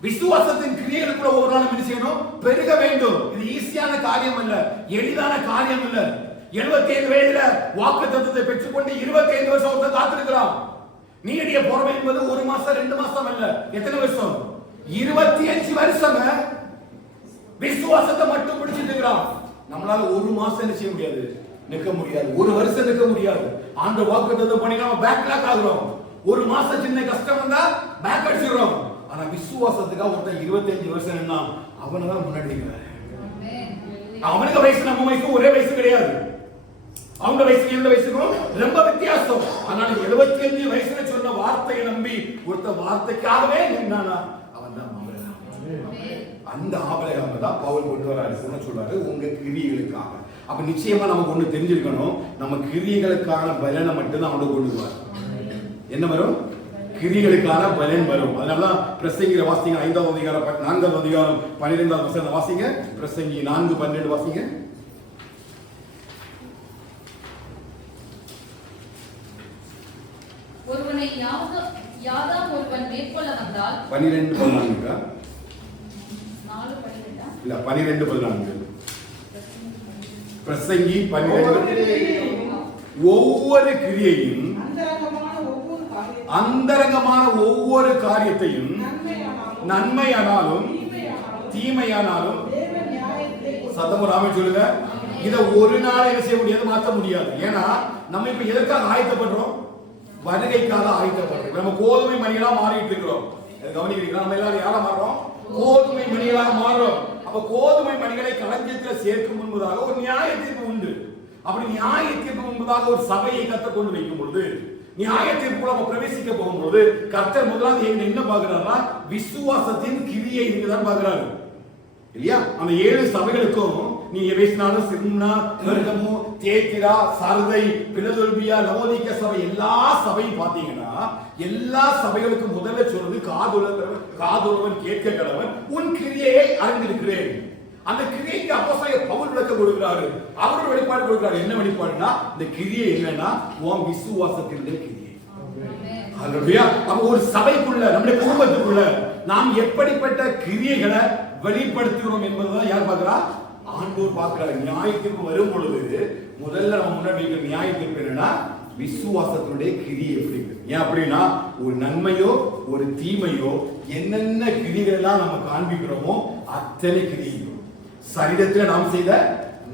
விசுவாசத்தின் கிரியைகளுக்குள்ள ஒரு நாள் என்ன செய்யணும்? பெருக வேண்டும். இது ஈஸியான காரியம் அல்ல, எளிதான காரியம் அல்ல. 75 வயதுல வாக்குத்தத்தத்தை பெற்றுக்கொண்டு 25 வருஷம் காத்திருக்கிறான். நீடிய பொறுமை என்பது 1 மாசம் 2 மாசம் அல்ல. எத்தனை வருஷம்? 25 வருஷம் விசுவாசத்தை மட்டும் பிடிச்சிட்டு இருக்கிறான். நம்மளால 1 மாசம் என்ன செய்ய முடியாது? நிற்க முடியாது. 1 வருஷம் நிற்க முடியாது. ஆண்டு வாக்குத்தத்தம் பண்ணி நாம பேக்லாக் ஆகுறோம். ஒரு மாசம் சின்ன கஷ்டம் வந்தா பேக் அடிச்சிடுறோம். ஆனா விசுவாசத்துக்காக ஒருத்தன் 25 வருஷம் என்ன அவனை தான் முன்னாடி இருக்கிறாரு. அவனுக்கு வயசு நம்ம வயசுக்கும் ஒரே வயசு கிடையாது. அவங்க வயசுக்கு இந்த வயசுக்கும் ரொம்ப வித்தியாசம். அதனால 75 வயசுல சொன்ன வார்த்தையை நம்பி ஒருத்த வார்த்தைக்காகவே நின்னானா அவன் தான் அந்த ஆபிரகாமை தான் பவுல் கொண்டு வராரு. சொல்றாரு உங்க கிரியைகளுக்காக. அப்ப நிச்சயமா நமக்கு ஒண்ணு தெரிஞ்சிருக்கணும், நம்ம கிரியைகளுக்கான பலனை மட்டும் தான் அவனுக்கு கொண்டு வருவார். என்ன வரும்? கிரியைகளுக்கான பலன் வரும். அதனாலதான் பிரசங்கிற வாசிங்க 5ஆம் அதிகாரம் 4ஆம் அதிகாரம் 12ஆம் வசனம் வாசிங்க. பிரசங்கி 4:12 வாசிங்க. ஒருவனை யாதாம் ஒருவன் மேற்கொள்ள வந்தால் 12:14 4:12 இல்ல 12:14 பிரசங்கி 12 ஒவ்வொரு கிரியையும் அந்தரங்கமான ஒவ்வொரு காரியத்தையும் நன்மையானாலும் தீமையானாலும் சத்தம் ராமே சொல்லுங்க. இத ஒரு நாள் என்ன செய்ய முடியாது, மாற்ற முடியாது. ஏன்னா நம்ம இப்ப எதற்காக ஆயத்தப்படுறோம்? வருகைக்காக ஆயத்தப்படுறோம். நம்ம கோதுமை மணிகளா மாறிட்டு இருக்கிறோம். கவனிக்கிறீங்களா? நம்ம எல்லாரும் யாரா மாறுறோம்? கோதுமை மணிகளாக மாறுறோம். அப்ப கோதுமை மணிகளை களஞ்சியத்தில் சேர்க்கும் முன்பதாக ஒரு நியாய தீர்ப்பு உண்டு. அப்படி நியாய தீர்ப்பு முன்பதாக ஒரு சபையை கத்தர் கொண்டு வைக்கும் பொழுது, நியாய தீர்ப்புக்குள்ள நம்ம பிரவேசிக்க போகும்போது கர்த்தர் முதலாவது என்ன பார்க்கிறாருன்னா விசுவாசத்தின் கிரியை இருக்குதான் பார்க்கிறாரு இல்லையா? அந்த 7 சபைகளுக்கும் நீங்க பேசினாலும் சிம்னா, பெர்கமு, தியத்திரா, சர்தை, பிலதெல்பியா, லவோதிக்கா சபை எல்லா சபையும் பாத்தீங்கன்னா எல்லா சபைகளுக்கும் முதல்ல சொல்றது காதுள்ளவன் கேட்க கடவன் உன் கிரியையை அறிந்திருக்கிறேன். அந்த கிரியைக்கு அப்போஸ்தலர் பவுல் விளக்கம் கொடுக்கிறாரு. அவர் வெளிப்பாடு கொடுக்கிறாரு. என்ன வெளிப்பாடுனா இந்த கிரியை என்னன்னா உன் விசுவாசத்தினுடைய கிரியை. ஹalleluya. அப்ப ஒரு சபைக்குள்ள நம்முடைய குடும்பத்துக்குள்ள நாம் எப்படிப்பட்ட கிரியைகளை வெளிப்படுத்துகிறோம் என்பதை யார் பார்க்கிறா? ஆண்டவர் பார்க்கிறார். நியாயத்திற்கு வரும் பொழுது முதல்ல நம்ம முன்னாடி இருக்கிற நியாயத்திற்கு என்னன்னா விசுவாசத்தினுடைய கிரியை எப்படி இருக்கு. ஏன் அப்படின்னா ஒரு நன்மையோ ஒரு தீமையோ என்னென்ன கிரிகள் எல்லாம் நம்ம காண்பிக்கிறோமோ அத்தனை கிரியும் சரீரத்தில் நாம் செய்த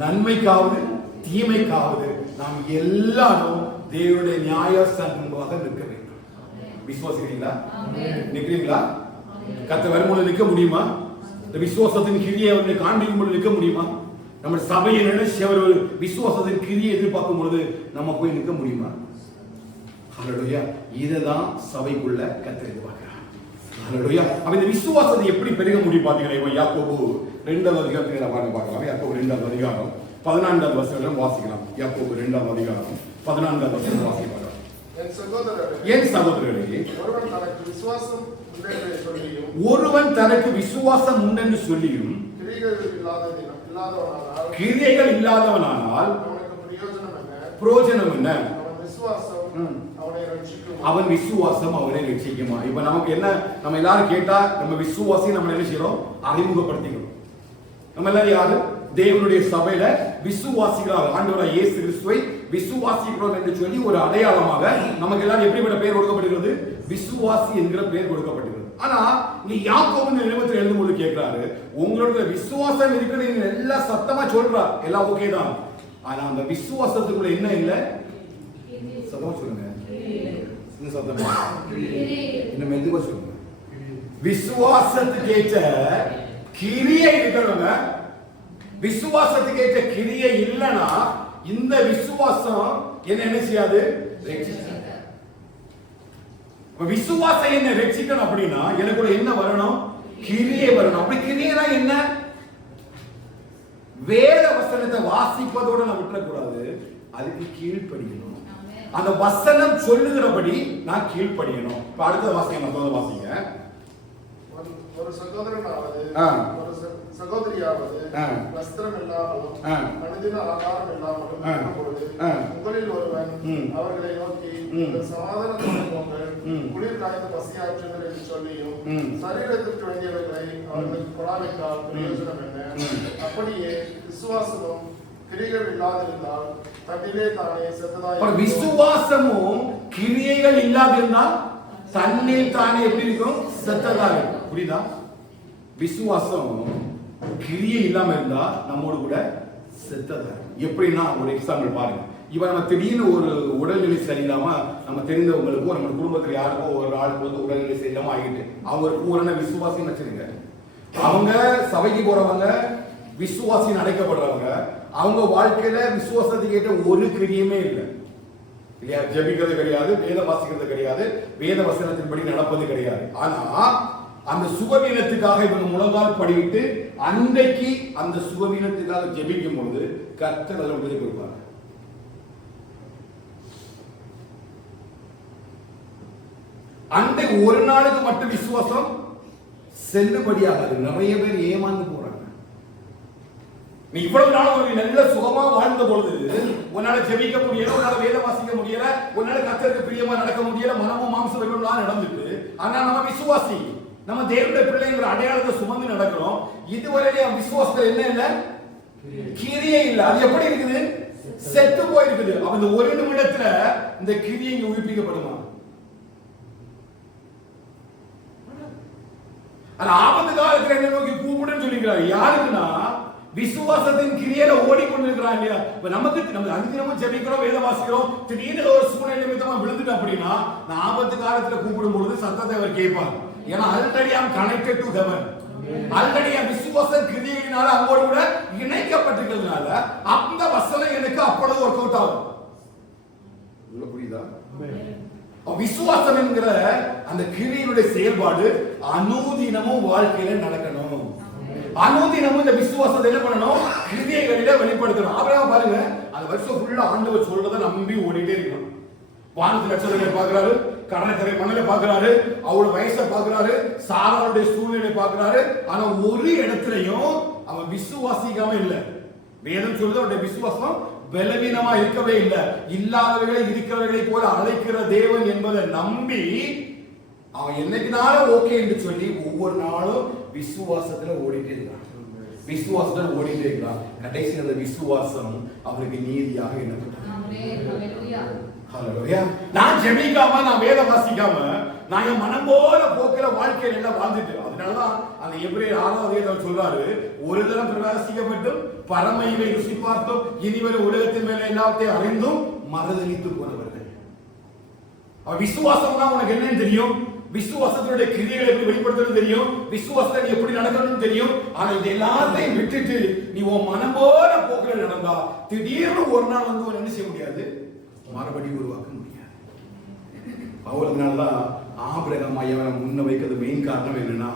நன்மைக்காவது தீமைக்காவது நாம் எல்லாரும் தேவனுடைய நியாயஸ்தானமாக நிற்க வேண்டும். விசுவாசிக்கிறீங்களா? நிற்கிறீங்களா? கர்த்தர் வரும்போது நிற்க முடியுமா? இந்த விசுவாசத்தின் கிரியை அவர்களை காண்பிக்கும் பொழுது நிற்க முடியுமா? நம்ம சபையை நினைச்சு அவர் ஒரு விசுவாசத்தின் கிரியை எதிர்பார்க்கும் பொழுது நம்ம போய் நிற்க முடியுமா? ஹalleluya. இதுதான் சபைக்குள்ள கர்த்தர் எதிர்பார்க்கிறார். ஹalleluya. அப்ப இந்த விசுவாசத்தை எப்படி பெருக முடியும் பாத்தீங்கன்னா யாக்கோபு 2ஆம் அதிகாரத்துல பார்க்கலாம். யாக்கோபு 2ஆம் அதிகாரம் 14ஆம் வசனம் வாசிக்கலாம். யாக்கோபு 2ஆம் அதிகாரம் 14ஆம் வசனம் வாசிக்கலாம். என் சகோதரர்களே ஒருவன் தனக்கு விசுவாசம் உண்டென்று சொல்லியும் கிரியைகள் இல்லாதவனானால் பிரயோஜனம் என்ன? அவன் விசுவாசம் அவனை ரட்சிக்குமா? இப்ப நமக்கு என்ன, நம்ம எல்லாரும் கேட்டா நம்ம விசுவாசி நம்ம என்ன செய்யறோம்? அறிமுகப்படுத்திக்கிறோம். நம்ம எல்லாரும் யாரு? தேவனுடைய சபையில விசுவாசிகளாக ஆண்டவராகிய இயேசு கிறிஸ்துவை விசுவாசிக்கிறோம் என்று சொல்லி ஒரு அடையாளமாக நமக்கு எல்லாரும் எப்படிப்பட்ட பெயர் கொடுக்கப்படுகிறது? விசுவாசி என்கிற பெயர் கொடுக்கப்படுகிறது. ஆனா நீ யாக்கோபு நிருபத்தில் எழுதும்போது கேட்கிறாரு, உங்களோட விசுவாசம் இருக்கிறது நீங்க எல்லாம் சத்தமா சொல்றா, எல்லாம் ஓகே தான். ஆனா அந்த விசுவாசத்துக்குள்ள என்ன இல்லை? சத்தமா சொல்லுங்க. சத்தமா இன்னும் மெதுவா சொல்லுங்க. விசுவாசத்துக்கு ஏற்ற கிரியை இருக்கணுங்க. விசுவாசத்துக்கு ஏற்ற கிரியை இல்லைன்னா இந்த விசுவாசம் என்ன செய்யாது? விசுவாசம் என்ன ரட்சிக்கணும் அப்படின்னா எனக்குள்ள என்ன வரணும்? கிரியை வரணும். அப்படி கிரியைனா என்ன? வேத வசனத்தை வாசிப்பதோடு நான் விட்டுறக்கூடாது, அதுக்கு கீழ்ப்படியணும். அந்த வசனம் சொல்லுகிறபடி நான் கீழ்ப்படியணும். இப்ப அடுத்த வாசிங்க. ஒரு சகோதரனாவது ஒரு சகோதரியாவது வஸ்திரம் இல்லாமலும் மனிதன ஆகாரம் இல்லாமலும் இருக்கும்பொழுது உங்களில் ஒருவன் அவர்களை நோக்கி சமாதானத்தோடு போங்கள், குளிர் காய்ந்த பசியாற்றுங்கள் என்று சொல்லியும் சரீரத்திற்கு வேண்டியவர்களை அவர்களுக்கு கொடாவிட்டால் பிரயோஜனம் என்ன? அப்படியே விசுவாசமும் கிரியைகள் இல்லாதிருந்தால் தன்னிலே தானே செத்ததாய். விசுவாசமும் கிரியைகள் இல்லாதிருந்தால் தன்னில் தானே எப்படி இருக்கும்? செத்ததா இருக்கும். புரியுதா? விசுவாசம் கிரியை இல்லாம இருந்தா நம்மோடு கூட செத்ததா இருக்கும். எப்படின்னா ஒரு எக்ஸாம்பிள் பாருங்க. இவன் நம்ம திடீர்னு ஒரு உடல்நிலை சரியில்லாம நம்ம தெரிந்தவங்களுக்கோ நம்ம குடும்பத்தில் யாருக்கோ ஒரு ஆளுக்கு வந்து உடல்நிலை சரியில்லாம ஆகிட்டு அவங்க ஒரு பூரண விசுவாசின்னு வச்சிருங்க. அவங்க சபைக்கு போறவங்க விசுவாசின்னு அழைக்கப்படுறவங்க, அவங்க வாழ்க்கையில விசுவாசத்துக்கு ஏற்ற ஒரு கிரியமே இல்லை இல்லையா? ஜெபிக்கிறது கிடையாது, வேத வாசிக்கிறது கிடையாது, வேத வசனத்தின்படி நடப்பது கிடையாது. ஆனா அந்த சுகவீனத்துக்காக இவங்க முழங்கால் படிவிட்டு அன்றைக்கு அந்த சுகவீனத்துக்காக ஜெபிக்கும் பொழுது கர்த்தர் அதில் விடுதலை கொடுப்பாங்க. அன்றைக்கு ஒரு நாளுக்கு மட்டும் விசுவாசம் செல்லுபடியாகாது. நிறைய பேர் ஏமாந்து போறாங்க. நீ இவ்வளவு நாள் ஒரு நல்ல சுகமா வாழ்ந்த பொழுது உன்னால ஜெபிக்க முடியல, உன்னால வேத வாசிக்க முடியல, உன்னால கர்த்தருக்கு பிரியமா நடக்க முடியல, மனமும் மாம்சம் எல்லாம் நடந்துட்டு, ஆனா நம்ம விசுவாசி, நம்ம தேவனுடைய பிள்ளைங்கிற அடையாளத்தை சுமந்து நடக்கிறோம். இதுவரை விசுவாசத்துல என்ன இல்ல? கிரியே இல்ல. அது எப்படி இருக்குது? செத்து போயிருக்குது. அந்த ஒரு நிமிடத்துல இந்த கிரியை இங்க உயிர்ப்பிக்கப்படுமா? ஆபத்து காலத்துல என்ன நோக்கி கூப்பிடுன்னு சொல்லிக்கிறார். யாருக்குன்னா விசுவாசத்தின் கிரியையில ஓடிக்கொண்டிருக்கிறான் இல்லையா? இப்ப நமக்கு நம்ம அனுதினமும் ஜெபிக்கிறோம், வேத வாசிக்கிறோம், திடீர்னு ஒரு சூழ்நிலை நிமித்தமா விழுந்துட்டு அப்படின்னா நான் ஆபத்து காலத்துல கூப்பிடும் பொழுது சத்தத்தை அவர் கேட்பார். ஏன்னா already I am connected to heaven. Already விசுவாச கிரியையினால அங்கோடு கூட இணைக்கப்பட்டிருக்கிறதுனால அந்த வசனம் எனக்கு அப்பொழுது ஒர்க் அவுட் ஆகும். புரியுதா? விசுவாசம் என்கிற அந்த கிரியையுடைய செயல்பாடு அனுதினமும் வாழ்க்கையில நடக்கணும். அனுதினமும் இந்த விசுவாசத்தை என்ன பண்ணணும்? கிரியைகளில வெளிப்படுத்தணும். ஆபிரகாம் பாருங்க, அந்த வருஷம் ஃபுல்லா ஆண்டவர் சொல்றதை நம்பி ஓடிட்டே இருக்கணும். வானத்து நட்சத்திரங்களை பார்க்கிறாரு, கடற்கரை மணலை பார்க்கிறாரு, அவரோட வயசை பார்க்கிறாரு, சாராளுடைய சூழ்நிலை பார்க்கிறாரு. ஆனா ஒரு இடத்துலயும் அவன் விசுவாசிக்காம இல்ல. வேதம் சொல்றது அவருடைய விசுவாசம் பலவீனமா இருக்கவே இல்லை. இல்லாதவர்களை இருக்கிறவர்களை போல அழைக்கிற தேவன் என்பதை நம்பி அவன் என்னைக்குனால ஓகே என்று சொல்லி ஒவ்வொரு நாளும் விசுவாசத்துல ஓடிட்டே இருக்கான். விசுவாசத்துல ஓடிட்டே இருக்கான். கடைசி அந்த விசுவாசம் அவருக்கு நீதியாக எண்ணப்பட்டது. நான் ஜெபிக்காம, நான் வேத வாசிக்காம, நான் என் மனம் போல போக்கிற வாழ்க்கையில எல்லாம் வாழ்ந்துட்டு, அதனாலதான் அந்த எபிரேயர் 6வது அதிகாரத்தில் சொல்றாரு, ஒரு தரம் பிரகாசிக்கப்பட்டும் பரமையிலே ருசி பார்த்தோம், இனிவரும் உலகத்தின் மேல எல்லாத்தையும் அறிந்தும் மறுதலித்து போனவர்கள். விசுவாசம்னா உனக்கு என்னன்னு தெரியும், விசுவாசத்தினுடைய கிரியைகளை எப்படி வெளிப்படுத்தணும் தெரியும், விசுவாசத்தை நீ எப்படி நடக்கணும்னு தெரியும். ஆனா இது எல்லாத்தையும் விட்டுட்டு நீ உன் மனம் போல போக்கிற நடந்தா திடீர்னு ஒரு நாள் வந்து என்ன செய்ய முடியாது? மறுபடியும் உருவாக்க முடியாது. அவர்னால்தான் ஆபிரகாம் ஐயாவை முன்ன வைக்கிறது மெயின் காரணம் என்னன்னா,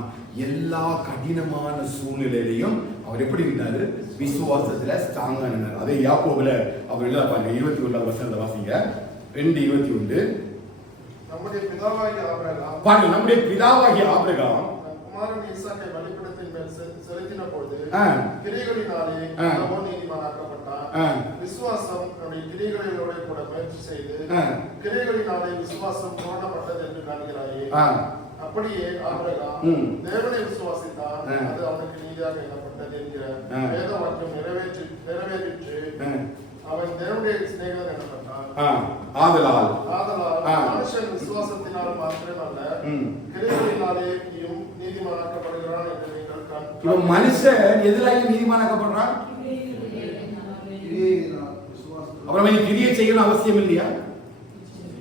எல்லா கடினமான சூழ்நிலையிலையும் அவர் எப்படி இருந்தாரு? விசுவாசத்துல ஸ்ட்ராங்கா இருந்தார். அதே யாக்கோபுல அவர் எழுத பாருங்க, 21 வசனத்தை வாசிங்க. 2:21. நம்முடைய பிதாவாகிய ஆபிரகாம் பாருங்க, நம்முடைய பிதாவாகிய ஆபிரகாம் குமாரன் ஈசாக்கை பலிபீடத்தின் மேல் செலுத்தின பொழுது கிரியைகளினாலே நீதிமானாக்கப்பட்டான். விசுவாசம் நம்முடைய கிரியைகளோட கூட முயற்சி செய்து கிரியைகளினாலே விசுவாசம் பூரணப்பட்டது என்று காண்கிறாயே. அப்படியே ஆபிரகாம் தேவனை விசுவாசித்தான், அது அவனுக்கு நீதியாக எண்ணப்பட்டது என்கிற வேத வாக்கியம் நிறைவேறிற்று. அவன் தேவனுடைய சிநேகிதன் எனப்பட்டான். ஆதலால் மனுஷன் விசுவாசத்தினால் மாத்திரமல்ல கிரியைகளினாலேயும் நீதிமானாக்கப்படுகிறான் என்று நீங்கள் காண்கிறீர்கள். மனுஷன் எதிராக நீதிமானாக்கப்படுறான். அப்புறம் கிரியை செய்யணும் அவசியம் இல்லையா?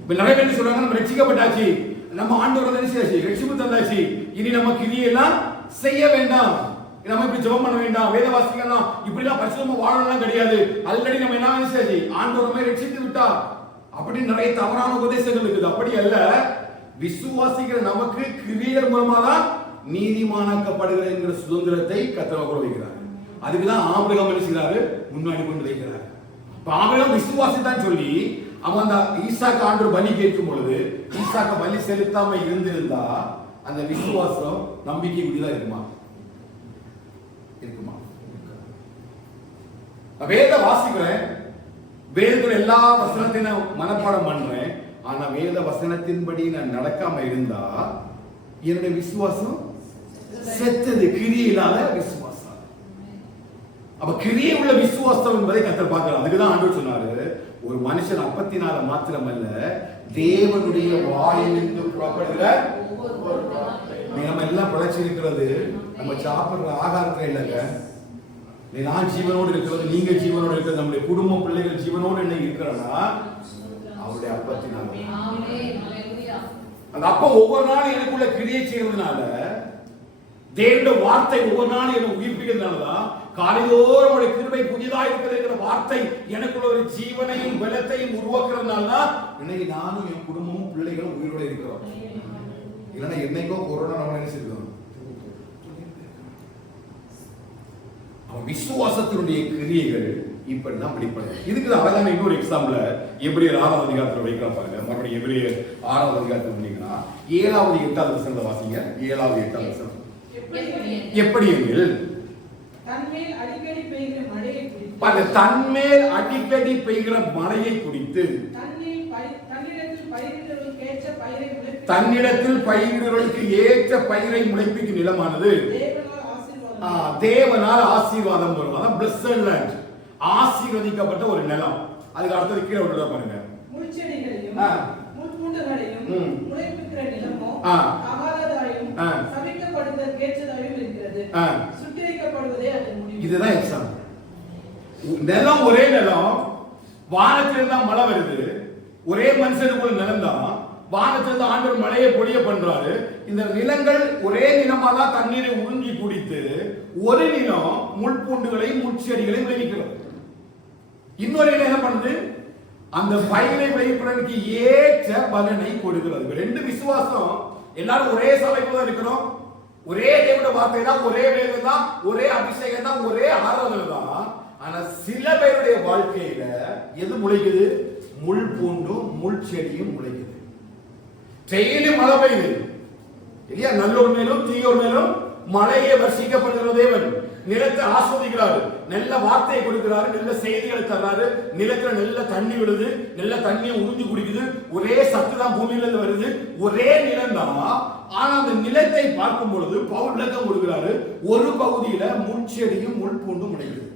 இப்ப நிறைய பேர் சொல்றாங்க, நம்ம ரட்சிக்கப்பட்டாச்சு, நம்ம ஆண்டவர் ரட்சிப்பு தந்தாச்சு, இனி நம்ம கிரியெல்லாம் செய்ய வேண்டாம், நம்ம இப்படி ஜெபம் பண்ண வேண்டாம், வேத வாசிக்கலாம், இப்படி எல்லாம் பரிசுத்தமா வாழலாம் கிடையாது, ஆல்ரெடி நம்ம என்ன செய்யாச்சு, ஆண்டவரை ரட்சித்து விட்டா. அப்படி நிறைய தவறான உபதேசங்கள் இருக்குது. அப்படி அல்ல, விசுவாசிக்கிற நமக்கு கிரியைகள் மூலமா தான் நீதிமானாக்கப்படுகிற என்கிற சுதந்திரத்தை கர்த்தர் கூட வைக்கிறார். அதுக்குதான் ஆபிரகாம் என்ன செய்கிறாரு? முன்னாடி கொண்டு வைக்கிறார். ஆபிரகாம் விசுவாசித்தான் சொல்லி அவன் அந்த ஈசாக்கு ஆண்டவர் பலி கேட்கும் பொழுது ஈசாக்க பலி செலுத்தாம இருந்திருந்தா அந்த விசுவாசம் நம்பிக்கை இப்படிதான் இருக்குமா? இருக்குமா? வேத வாசிக்கிறேன், வேதத்துல எல்லா வசனத்தையும் நான் மனப்பாடம் பண்றேன், ஆனா வேத வசனத்தின்படி நான் நடக்காம இருந்தா என்னுடைய விசுவாசம் செத்தது, கிரியை இல்லாத விசுவாசம். அப்ப கிரியை உள்ள விசுவாசம் என்பதை கர்த்தர் பார்க்கிறார். அதுக்குதான் ஆண்டவர் சொன்னாரு, ஒரு மனுஷன் அப்பத்தினால மாத்திரமல்ல தேவனுடைய வாயிலிருந்து புறப்படுகிற நம்ம எல்லாம் பிழைச்சி இருக்கிறது நம்ம சாப்பிடுற ஆகாரத்துல இல்லைங்க, நான் ஜீவனோடு இருக்கிறது, நீங்க ஜீவனோடு இருக்கிறது, நம்முடைய குடும்ப பிள்ளைகள் ஜீவனோடு என்ன இருக்கிறனா அவருடைய அப்பத்தினால. அந்த அப்பம் ஒவ்வொரு நாளும் எனக்குள்ள கிரியை செய்யறதுனால, தேவனுடைய வார்த்தை ஒவ்வொரு நாளும் என்ன உயிர்ப்பிக்கிறதுனாலதான் காலையோறும் அவருடைய கிருபை புதிதாக இருக்கிற வார்த்தை எனக்குள்ள ஒரு ஜீவனையும் பலத்தையும் உருவாக்குறதுனாலதான் இன்னைக்கு நானும் என் குடும்பமும் பிள்ளைகளும் உயிரோட இருக்கிறோம். இல்லைன்னா என்னைக்கோ கொரோனா நம்ம நினைச்சிருக்கோம். அவன் விசுவாசத்தினுடைய கிரியைகள் இப்படிதான் வெளிப்படும். இதுக்கு அழகான இன்னொரு எக்ஸாம்பிள் எபிரேயர் 6ஆம் அதிகாரத்தில் வைக்கிறாங்க. மறுபடியும் எபிரேயர் 6ஆம் அதிகாரத்தில் வந்தீங்கன்னா 7வது 8வது வசனத்தை வாசிங்க. 7வது 8வது வசனம். எப்படி எனில் தன்மேல் அடிக்கடி பெய்கிற மழையை குறித்து, தன்மேல் அடிக்கடி பெய்கிற மழையை குறித்து, தன்னிடத்தில் பயிர்களுக்கு ஏற்ற பயிரை முளைப்பிக்கும் நிலமானது தேவனால் ஆசீர்வாதம் வரும். அதான் blessed land, ஆசீர்வதிக்கப்பட்ட ஒரு நிலம். அதுக்கு அடுத்தது கீழே விட்டுறத பாருங்க. முள்செடிகளையும் முட்பூண்டுகளையும் முளைப்பிக்கிற நிலமோ அகாததாயும் சபிக்கப்படுவதற்கேற்றதாயும் இருக்கிறது. சுட்டி வைக்கப்படுவதே அதன் முடிவு. இதுதான் எக்ஸாம்பிள். நிலம் ஒரே நிலம், வானத்திலிருந்து தான் மழை வருது. ஒரே மனுஷனுக்குள்ள நிலம் தான், வானத்திலிருந்து ஆண்டவர் மழையை பொழிய பண்றாரு. இந்த நிலங்கள் ஒரே நிலமா தான் தண்ணீரை உறிஞ்சி குடித்து ஒரு நிலம் முள்பூண்டுகளையும் முட்செடிகளையும் விளைவிக்கிறது. இன்னொரு நிலம் என்ன பண்ணுது? அந்த பயிரை விளைவிப்பதற்கு ஏற்ற பலனை கொடுக்கிறது. ரெண்டு விசுவாசம். எல்லாரும் ஒரே சபைக்குள்ள இருக்கிறோம், ஒரே தேவனுடைய வார்த்தை தான், ஒரே வேதம் தான், ஒரே அபிஷேகம் தான், ஒரே ஆராதனை தான். ஆனா சில பேருடைய வாழ்க்கையில எது முளைக்குது? முள் பூண்டும் முள் செடியும் முளைக்குது. டெய்லி மழை பெய்யுது இல்லையா? நல்லோர் மேலும் தீயோர் மேலும் மழையை வர்ஷிக்கப்படுகிற தேவன் நிலத்தை ஆஸ்வதிக்கிறாரு, நல்ல வார்த்தையை கொடுக்கிறாரு, நல்ல செய்திகளை தர்றாரு. நிலத்துல நல்ல தண்ணி விடுது, நல்ல தண்ணியை உறிஞ்சு குடிக்குது. ஒரே சத்து தான் பூமியில இருந்து வருது, ஒரே நிலம் தான். ஆனா அந்த நிலத்தை பார்க்கும் பொழுது பவுல் விளக்கம் கொடுக்கிறாரு, ஒரு பகுதியில முள்செடியும் முள் பூண்டும் முளைக்குது.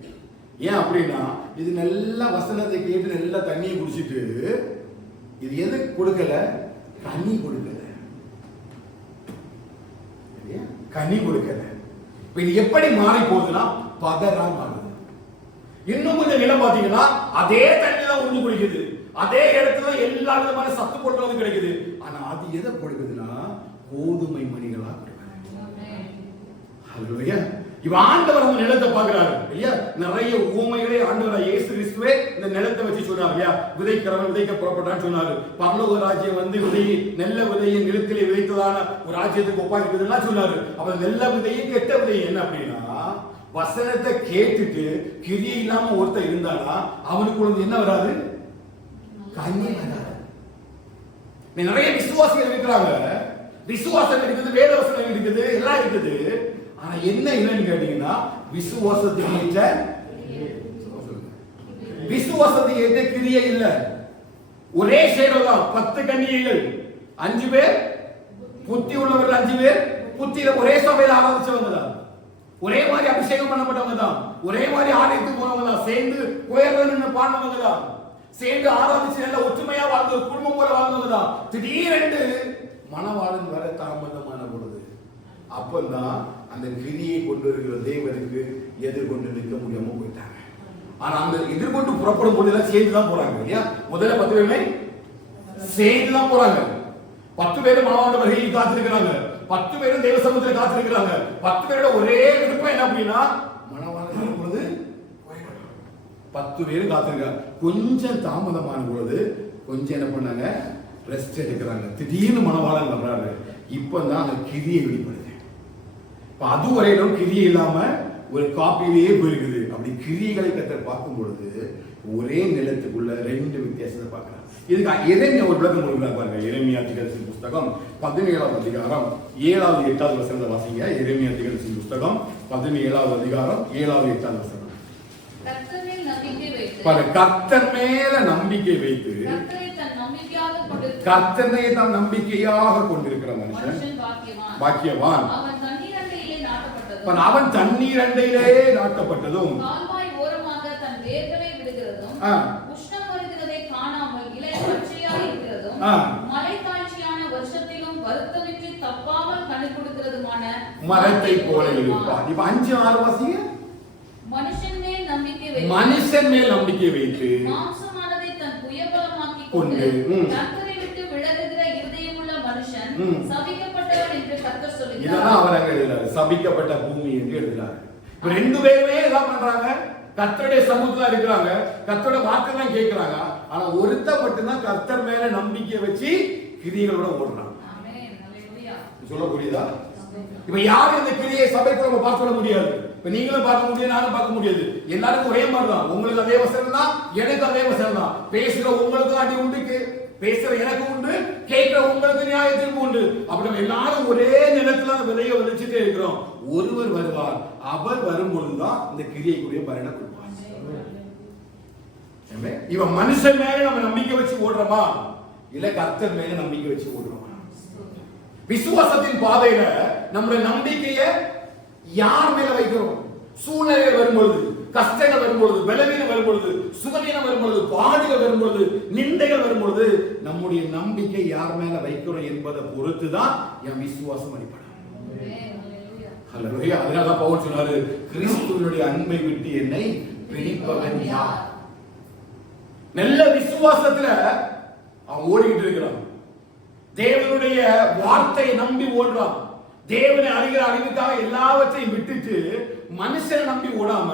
ஏன் அப்படின்னா, இது நல்ல வசனத்தை கேட்டு நல்ல தண்ணியை குடிச்சிட்டு இது எது கொடுக்கல? கனி கொடுக்கல, கனி கொடுக்கல. இது எப்படி மாறி போகுதுன்னா பதரா மாறுது. இன்னும் கொஞ்சம் நிலம் பாத்தீங்கன்னா அதே தண்ணி தான் உறிஞ்சு குடிக்குது, அதே இடத்துல எல்லா விதமான சத்து பொருட்களும் கிடைக்குது. ஆனா அது எதை கொடுக்குதுன்னா கோதுமை மணிகளா கொடுக்குது. இவன் ஆண்டவர் அந்த நிலத்தை பார்க்கிறாரு இல்லையா? நிறைய ஊமைகளே ஆண்டவர் இயேசு கிறிஸ்துவே இந்த நிலத்தை வச்சு சொன்னார் இல்லையா? விதைக்கிறவன் விதைக்க புறப்பட்டான்னு சொன்னாரு. பரலோக ராஜ்யம் வந்து விதையை நல்ல விதையை நிலத்திலே விதைத்ததான ஒரு ராஜ்யத்துக்கு ஒப்பா இருக்குதுன்னா சொன்னாரு. அப்ப நல்ல விதையும் கெட்ட விதையும் என்ன அப்படின்னா, வசனத்தை கேட்டுட்டு கிரியை இல்லாம ஒருத்தர் இருந்தானா அவனுக்கு என்ன வராது? கனி வராது. நிறைய விசுவாசிகள் இருக்கிறாங்க, விசுவாசம் இருக்குது, வேத வசனம் இருக்குது, எல்லாம் இருக்குது. ஆனா என்ன இல்லைன்னு கேட்டீங்கன்னா விசுவாசத்துக்கு ஏற்ற கிரியை இல்ல. ஒரே சேரதான் 10 கன்னிகைகள், 5 பேர் புத்தி உள்ளவர்கள், 5 பேர் புத்தியில ஒரே சபையில ஆராதிச்சவங்க தான், ஒரே மாதிரி அபிஷேகம் பண்ணப்பட்டவங்க தான், ஒரே மாதிரி ஆலயத்துக்கு போனவங்க தான், சேர்ந்து கோயில்ல பாடினவங்க தான், சேர்ந்து ஆராதிச்சு நல்ல ஒற்றுமையா வாழ்ந்த குடும்பம் போல வாழ்ந்தவங்க தான். திடீரென்று மனவாளன் வர தாமதமான பொழுது அப்பதான் அந்த கிரியை கொண்டு வருகிற தேவனுக்கு எதிர்கொண்டு நிற்க முடியாம போயிட்டாங்க. ஆனா அந்த எதிர்கொண்டு புறப்படும் பொழுது சேர்ந்து தான் போறாங்க இல்லையா? முதல்ல 10 பேருமே சேர்ந்து தான் போறாங்க. 10 பேரும் மனவாளன் வருகையில் காத்திருக்கிறாங்க, 10 பேரும் தேவ சமூகத்தில் காத்திருக்கிறாங்க. 10 பேரோட ஒரே விருப்பம் என்ன அப்படின்னா மனவாளன் பொழுது 10 பேரும் காத்திருக்காங்க. கொஞ்சம் தாமதமான பொழுது கொஞ்சம் என்ன பண்ணாங்க? ரெஸ்ட் எடுக்கிறாங்க. திடீர்னு மனவாளன் வர்றாரு. இப்பதான் அந்த கிரியை வெளிப்படுது. அது வரையிலும் கிரியை இல்லாம ஒரு காப்பியிலேயே போயிருக்குது. அப்படி கிரியைகளை கத்தர் பார்க்கும் பொழுது ஒரே நிலத்துக்குள்ள 2 வித்தியாசத்தை பார்க்கிறார். இதுக்கு எரேமியா ஒரு விளக்கம் கொடுக்கிறார் பாருங்க. எரேமியா தீர்க்கதரிசி புஸ்தகம் 17ஆம் அதிகாரம் 7வது 8வது வசனத்தை வாசிங்க. எரேமியா தீர்க்கதரிசி புஸ்தகம் 17ஆவது அதிகாரம் 7வது 8வது வசனம். கர்த்தர் மேல் நம்பிக்கை வைத்து, கர்த்தர் மேல நம்பிக்கை வைத்து, கர்த்தனை தான் நம்பிக்கையாக கொண்டிருக்கிற மனுஷன் பாக்கியவான். அவன் தண்ணீர் அண்டையிலே நாட்டப்பட்டதும் கால்வாய் ஓரமாக தன் வேர்களை விடுகிறதும், உஷ்ணம் வருகிறதை காணாமல் இலை பச்சையாய் இருக்கிறதும், மழை தாழ்ச்சியான வருஷத்திலும் வருத்தமின்றி தப்பாமல் கனி கொடுக்கிறதுமான மரத்தை போல இருப்பான். இப்ப 5, 6 வாசிங்க. மனுஷன் மேல் நம்பிக்கை வைத்து மனுஷன் மேல் நம்பிக்கை வைத்து மாம்சமானதை தன் புயபலமாக்கி கொண்டு, கொண்டு கர்த்தரை விட்டு விலகுகிற இருதயமுள்ள மனுஷன் சபிக்கப்பட்டவன் என்று கர்த்தர் சொல்லுகிறார். இதெல்லாம் அவர் அங்க எழுதுறாரு, சபிக்கப்பட்ட பூமி என்று எழுதுறாரு. இப்ப ரெண்டு பேருமே என்ன பண்றாங்க? கர்த்தருடைய சமூகத்துல இருக்கிறாங்க, கர்த்தருடைய வார்த்தை தான் கேட்கிறாங்க. ஆனா ஒருத்த மட்டும்தான் கர்த்தர் மேல நம்பிக்கை வச்சு கிரியைகளோட ஓடுறாங்க. ஆமென். ஹல்லேலூயா. சொல்ல புரியுதா? இப்ப யாரும் இந்த கிரியை சபைக்குள்ள நம்ம பார்க்க முடியாது. இப்ப நீங்களும் பார்க்க முடியாது, நானும் பார்க்க முடியாது. எல்லாருக்கும் ஒரே மாதிரி தான். உங்களுக்கு அதே வசனம் தான், எனக்கு அதே வசனம் தான். பேசுற உங்களுக்கு அடி உண்டு, பேசுற எனக்கு உண்டு, கேட்கிற உங்களுக்கு நியாயத்திற்கு உண்டு. அப்படி நம்ம எல்லாரும் ஒரே நிலத்துல விதைய விதைச்சுட்டே இருக்கிறோம். ஒருவர் வருவார், அவர் வரும்பொழுதுதான் இந்த கிரியைக்குரிய பலனை கொடுப்பார். இவன் மனுஷன் மேல நம்ம நம்பிக்கை வச்சு ஓடுறோமா, இல்ல கர்த்தர் மேல நம்பிக்கை வச்சு ஓடுறோமா? விசுவாசத்தின் பாதையில நம்முடைய நம்பிக்கையை யார் மேல வைக்கிறோம்? சூழ்நிலைகள் வரும்பொழுது, கஷ்டங்கள் வரும்பொழுது, பலவீனம் வரும்பொழுது, சுகவீனம் வரும்பொழுது, பாடுகள் வரும்பொழுது, நிந்தைகள் வரும்பொழுது நம்முடைய நம்பிக்கை யார் மேல வைக்கிறோம் என்பதை பொறுத்து தான் என் விசுவாசம் அடிப்படை. ஹல்லேலூயா. அதனால பவுல் சொன்னாரு, கிறிஸ்துவினுடைய அன்பை விட்டு என்னை பிரிப்பவன் யார்? நல்ல விசுவாசத்துல அவன் ஓடிக்கிட்டு இருக்கிறான். தேவனுடைய வார்த்தையை நம்பி ஓடுறான். தேவனை அறிகிற அறிவுக்காக எல்லாவற்றையும் விட்டுட்டு மனுஷனை நம்பி ஓடாம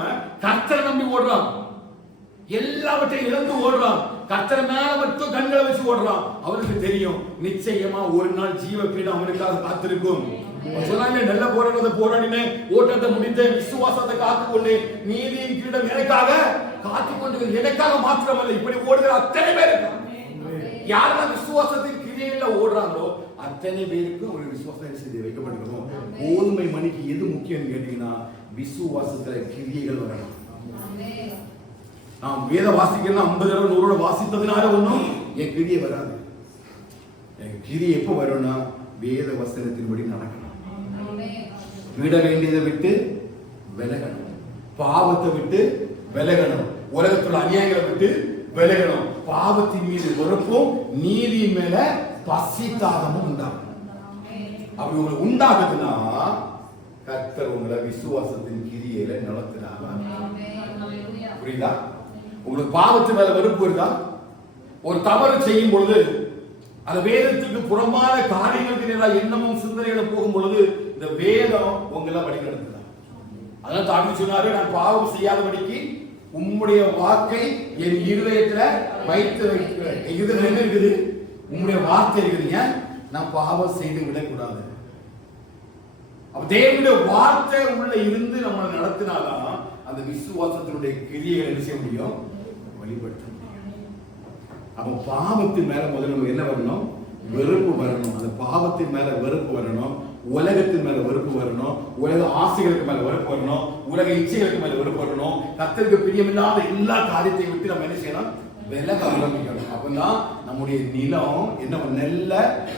கர்த்தரை நம்பி ஓடுறான். எல்லாவற்றையும் இழந்து ஓடுறான். கர்த்தரை மேல மட்டும் கண்களை வச்சு ஓடுறான். அவருக்கு தெரியும் நிச்சயமா ஒரு நாள் ஜீவ பீடம் அவனுக்காக காத்திருக்கும். சொன்னாங்க, நல்ல போராட்டத்தை போராடினேன், ஓட்டத்தை முடித்தேன், விசுவாசத்தை காத்துக்கொண்டேன், நீதியின் கிரீடம் எனக்காக காத்துக்கொண்டு, எனக்காக மாத்திரமல்ல, இப்படி ஓடுகிற அத்தனை பேருக்கு யாரெல்லாம் விசுவாசத்தின் கிரியையில ஓடுறாங்களோ அத்தனை பேருக்கு ஒரு விசுவாசம் செய்து வைக்கப்பட்டிருக்கணும். கோதுமை மணிக்கு எது முக்கியம் கேட்டீங்கன்னா விசுவாசத்துல கிரியைகள் வரணும். நாம் வேத வாசிக்கலாம் 50 தடவை 100 தடவை வாசித்ததுனால ஒன்றும் என் கிரியை வராது. என் கிரியை எப்போ வரும்னா வேத வசனத்தின்படி நடக்கணும். விட வேண்டியதை விட்டு விலகணும், பாவத்தை விட்டு விலகணும், உலகத்துல அநியாயங்களை விட்டு விலகணும், பாவத்தின் மீது வெறுப்பும் நீதியின் மேல பசித்தாகமும் உண்டாகும். அப்படி உங்களுக்கு உண்டாகுதுன்னா கர்த்தர் உங்களை விசுவாசத்தின் கிரியையில நடத்துறாங்க. புரியுதா? உங்களுக்கு பாவத்து மேல வெறுப்பு இருந்தா, ஒரு தவறு செய்யும் பொழுது அந்த வேதத்துக்கு புறமான காரியங்களுக்கு நேராக எண்ணமும் சிந்தனைகளும் போகும் பொழுது இந்த வேதம் உங்களை வழிநடத்துதா. அதனால தாவீது சொன்னாரு, நான் பாவம் செய்யாதபடிக்கு உம்முடைய வாக்கை என் இருதயத்துல வைத்து வைக்கிறேன். இதுல என்ன இருக்குது? உம்முடைய வார்த்தை இருக்குதுங்க. நான் பாவம் செய்து விடக்கூடாது. அப்ப தேவனுடைய வார்த்தை உள்ள இருந்து நம்ம நடத்தினாதான் அந்த விசுவாசத்தினுடைய கிரியைகளை என்ன செய்ய முடியும்? வழிபடுத்த முடியும். அப்ப பாவத்தின் மேல முதல்ல நம்ம என்ன வரணும்? வெறுப்பு வரணும். அந்த பாவத்தின் மேல வெறுப்பு வரணும், உலகத்தின் மேல வெறுப்பு வரணும், உலக ஆசைகளுக்கு மேல வெறுப்பு வரணும், உலக இச்சைகளுக்கு மேல வெறுப்பு வரணும். கர்த்தருக்கு பிரியமில்லாத எல்லா காரியத்தையும் விட்டு நம்ம என்ன செய்யணும்? விலக ஆரம்பிக்கணும். அப்பதான் நம்முடைய நிலம் என்ன நல்ல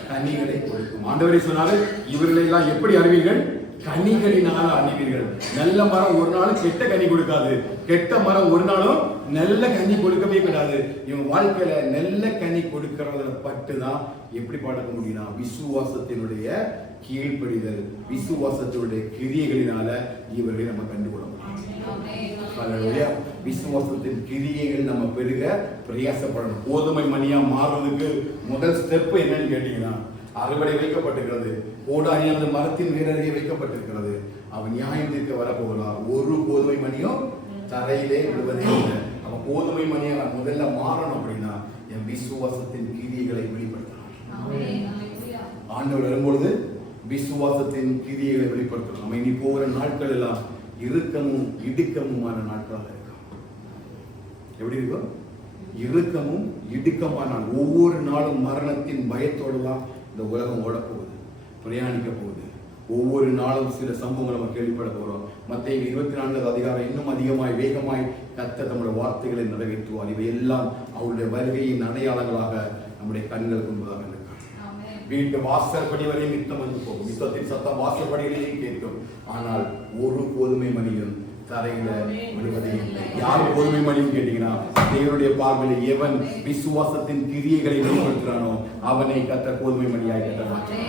கனிகளை கொடுக்கும். ஆண்டவரே சொன்னாரு, இவர்களை எல்லாம் எப்படி அறிவீர்கள்? கனிகளினால அறிவீர்கள். நல்ல மரம் ஒரு நாளும் கெட்ட கனி கொடுக்காது, கெட்ட மரம் ஒரு நாளும் நல்ல கனி கொடுக்கவே கூடாது. இவங்க வாழ்க்கையில நல்ல கனி கொடுக்கறதுல பட்டுதான் எப்படி பழக்க முடியும்னா விசுவாசத்தினுடைய கீழ்ப்படிதல், விசுவாசத்தினுடைய கிரியைகளினால இவர்களை நம்ம கண்டுகொள்ள முடியும். விசுவாசத்தின் கிரியைகள் நம்ம பெருக பிரயாசப்படணும். கோதுமை மணியா மாறுவதற்கு முதல் ஸ்டெப் என்னன்னு கேட்டீங்கன்னா அறுவடை வைக்கப்பட்டிருக்கிறது. கோடாரியானது மரத்தின் வேரருகே வைக்கப்பட்டிருக்கிறது. அவன் நியாயம் தீர்க்க வரப்போகிறார். ஒரு கோதுமை மணியும் தரையிலே விழுவதே இல்லை. அவன் கோதுமை மணியை முதல்ல மாறணும் அப்படின்னா என் விசுவாசத்தின் கிரியைகளை வெளிப்படுத்தணும். ஆண்டவர் வரும்பொழுது விசுவாசத்தின் கிரியைகளை வெளிப்படுத்தணும். நம்ம இனி போகிற நாட்கள் எல்லாம் இறுக்கமும் இடுக்கமுமான நாட்களாக இருக்கும். எப்படி இருக்கும்? இறுக்கமும் இடுக்கமான நாள். ஒவ்வொரு நாளும் மரணத்தின் பயத்தோடு தான் இந்த உலகம் ஓடப்போகுது, பிரயாணிக்க போகுது. ஒவ்வொரு நாளும் சில சம்பவங்கள் நம்ம கேள்விப்பட போறோம். மத்தேயு 24 அதிகாரம் இன்னும் அதிகமாய் வேகமாய் கர்த்தர் நம்முடைய வார்த்தைகளை நிறைவேற்றுவார். இவை எல்லாம் அவருடைய வருகையின் அடையாளங்களாக நம்முடைய கண்கள் கொண்டுதாக இருக்கும். வீட்டு வாசற்படி வரையும் யுத்தம் வந்து போகும். யுத்தத்தின் சத்தம் வாசற்படியிலேயும் கேட்கும். ஆனால் ஒரு கோதுமை மணியும் தரையில விழுவதே இல்லை. யார் கோதுமை மணியும் கேட்டீங்கன்னா தேவனுடைய பார்வையில் எவன் விசுவாசத்தின் கிரியைகளை வெளிப்படுத்துறானோ அவனை கர்த்தர் கோதுமை மணியாய் கட்ட மாட்டார்.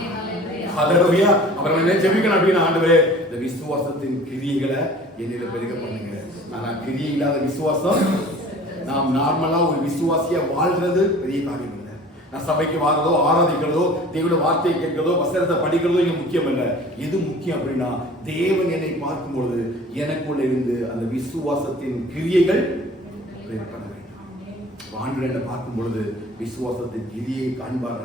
ஹalleluya. அப்புறம் என்ன ஜெபிக்கணும் அப்படின்னா, ஆண்டவரே இந்த விசுவாசத்தின் கிரியைகளை என்னில பெருக பண்ணுங்க. ஆனா கிரியை இல்லாத விசுவாசம், நாம் நார்மலா ஒரு விசுவாசியா வாழ்றது பெரிய காரியம் இல்லை. நான் சபைக்கு வாரதோ, ஆராதிக்கிறதோ, தேவனுடைய வார்த்தையை கேட்கிறதோ, வசனத்தை படிக்கிறதோ இங்க முக்கியம் இல்லை. எது முக்கியம் அப்படின்னா, தேவன் என்னை பார்க்கும் பொழுது எனக்குள்ள இருந்து அந்த விசுவாசத்தின் கிரியைகள் வெளிப்பட வேண்டும். ஆண்டவர் என்னை பார்க்கும் பொழுது விசுவாசத்தின் கிரியை காண்பார்.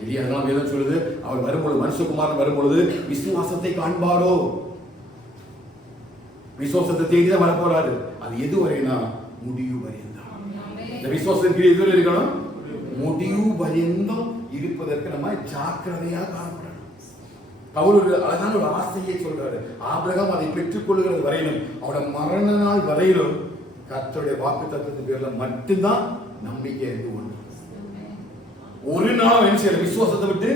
அதனால வேதம் சொல்லுது, அவர் வரும்பொழுது, மனுஷகுமாரன் வரும்பொழுது விசுவாசத்தை காண்பாரோ. விசுவாசத்தை தேடிதான் வர போறாரு. அது எது வரைனா முடிவு பரியந்தம். இந்த விசுவாசத்தின் கிரியை எது இருக்கணும்? முடிவு பரியந்தம் இருப்பதற்கு நம்ம ஜாக்கிரதையா காணப்படணும். பவுல் ஒரு அழகான ஒரு ஆசையை சொல்றாரு. ஆபிரகாம் அதை பெற்றுக் கொள்ளுகிறது வரையிலும், அவருடைய மரண நாள் வரையிலும் கர்த்தருடைய வாக்குத்தத்தத்தின் பேர்ல மட்டும்தான் நம்பிக்கை இருந்து கொண்டு ஒரு நாள் என்ன செய்யல, விசுவாசத்தை விட்டு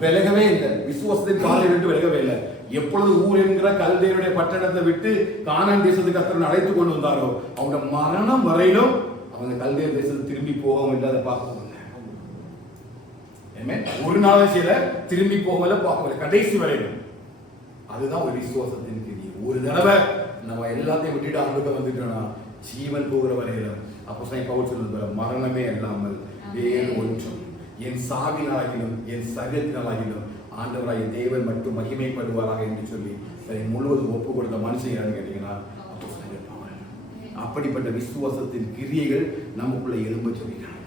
விலகவே இல்லை. விசுவாசத்தின் பாதை விட்டு விலகவே இல்லை. எப்பொழுது ஊர் என்கிற கல்தேயருடைய பட்டணத்தை விட்டு கானான் தேசத்துக்கு கர்த்தர் அழைத்து கொண்டு வந்தாரோ, அவங்க மரணம் வரையிலும் அவங்க கல்தேயர் தேசத்தை திரும்பி போகவும் இல்லை, அதை பார்க்கவும் இல்லை. ஒரு நாளும் செய்யல, திரும்பி போகல, பார்க்கல, கடைசி வரையிலும். அதுதான் ஒரு விசுவாசத்தின் கிரியை. ஒரு தடவை நம்ம எல்லாத்தையும் விட்டுட்டு ஆண்டுக்கு வந்துட்டோம்னா ஜீவன் போகிற வரையிலும், அப்போ பவுல் சொல்லுது, மரணமே இல்லாமல் வேறு ஒன்றும் என் சாவினாகிலும் என் சரீரத்தினாகிலும் ஆண்டவராகிய தேவன் மட்டும் மகிமைப்படுவாராக என்று சொல்லி முழுவதும் ஒப்பு கொடுத்த மனுஷன் யாருன்னு கேட்டீங்கன்னா அப்படிப்பட்ட விசுவாசத்தின் கிரியைகள் நமக்குள்ள எழும்ப சொல்லிட்டாங்க.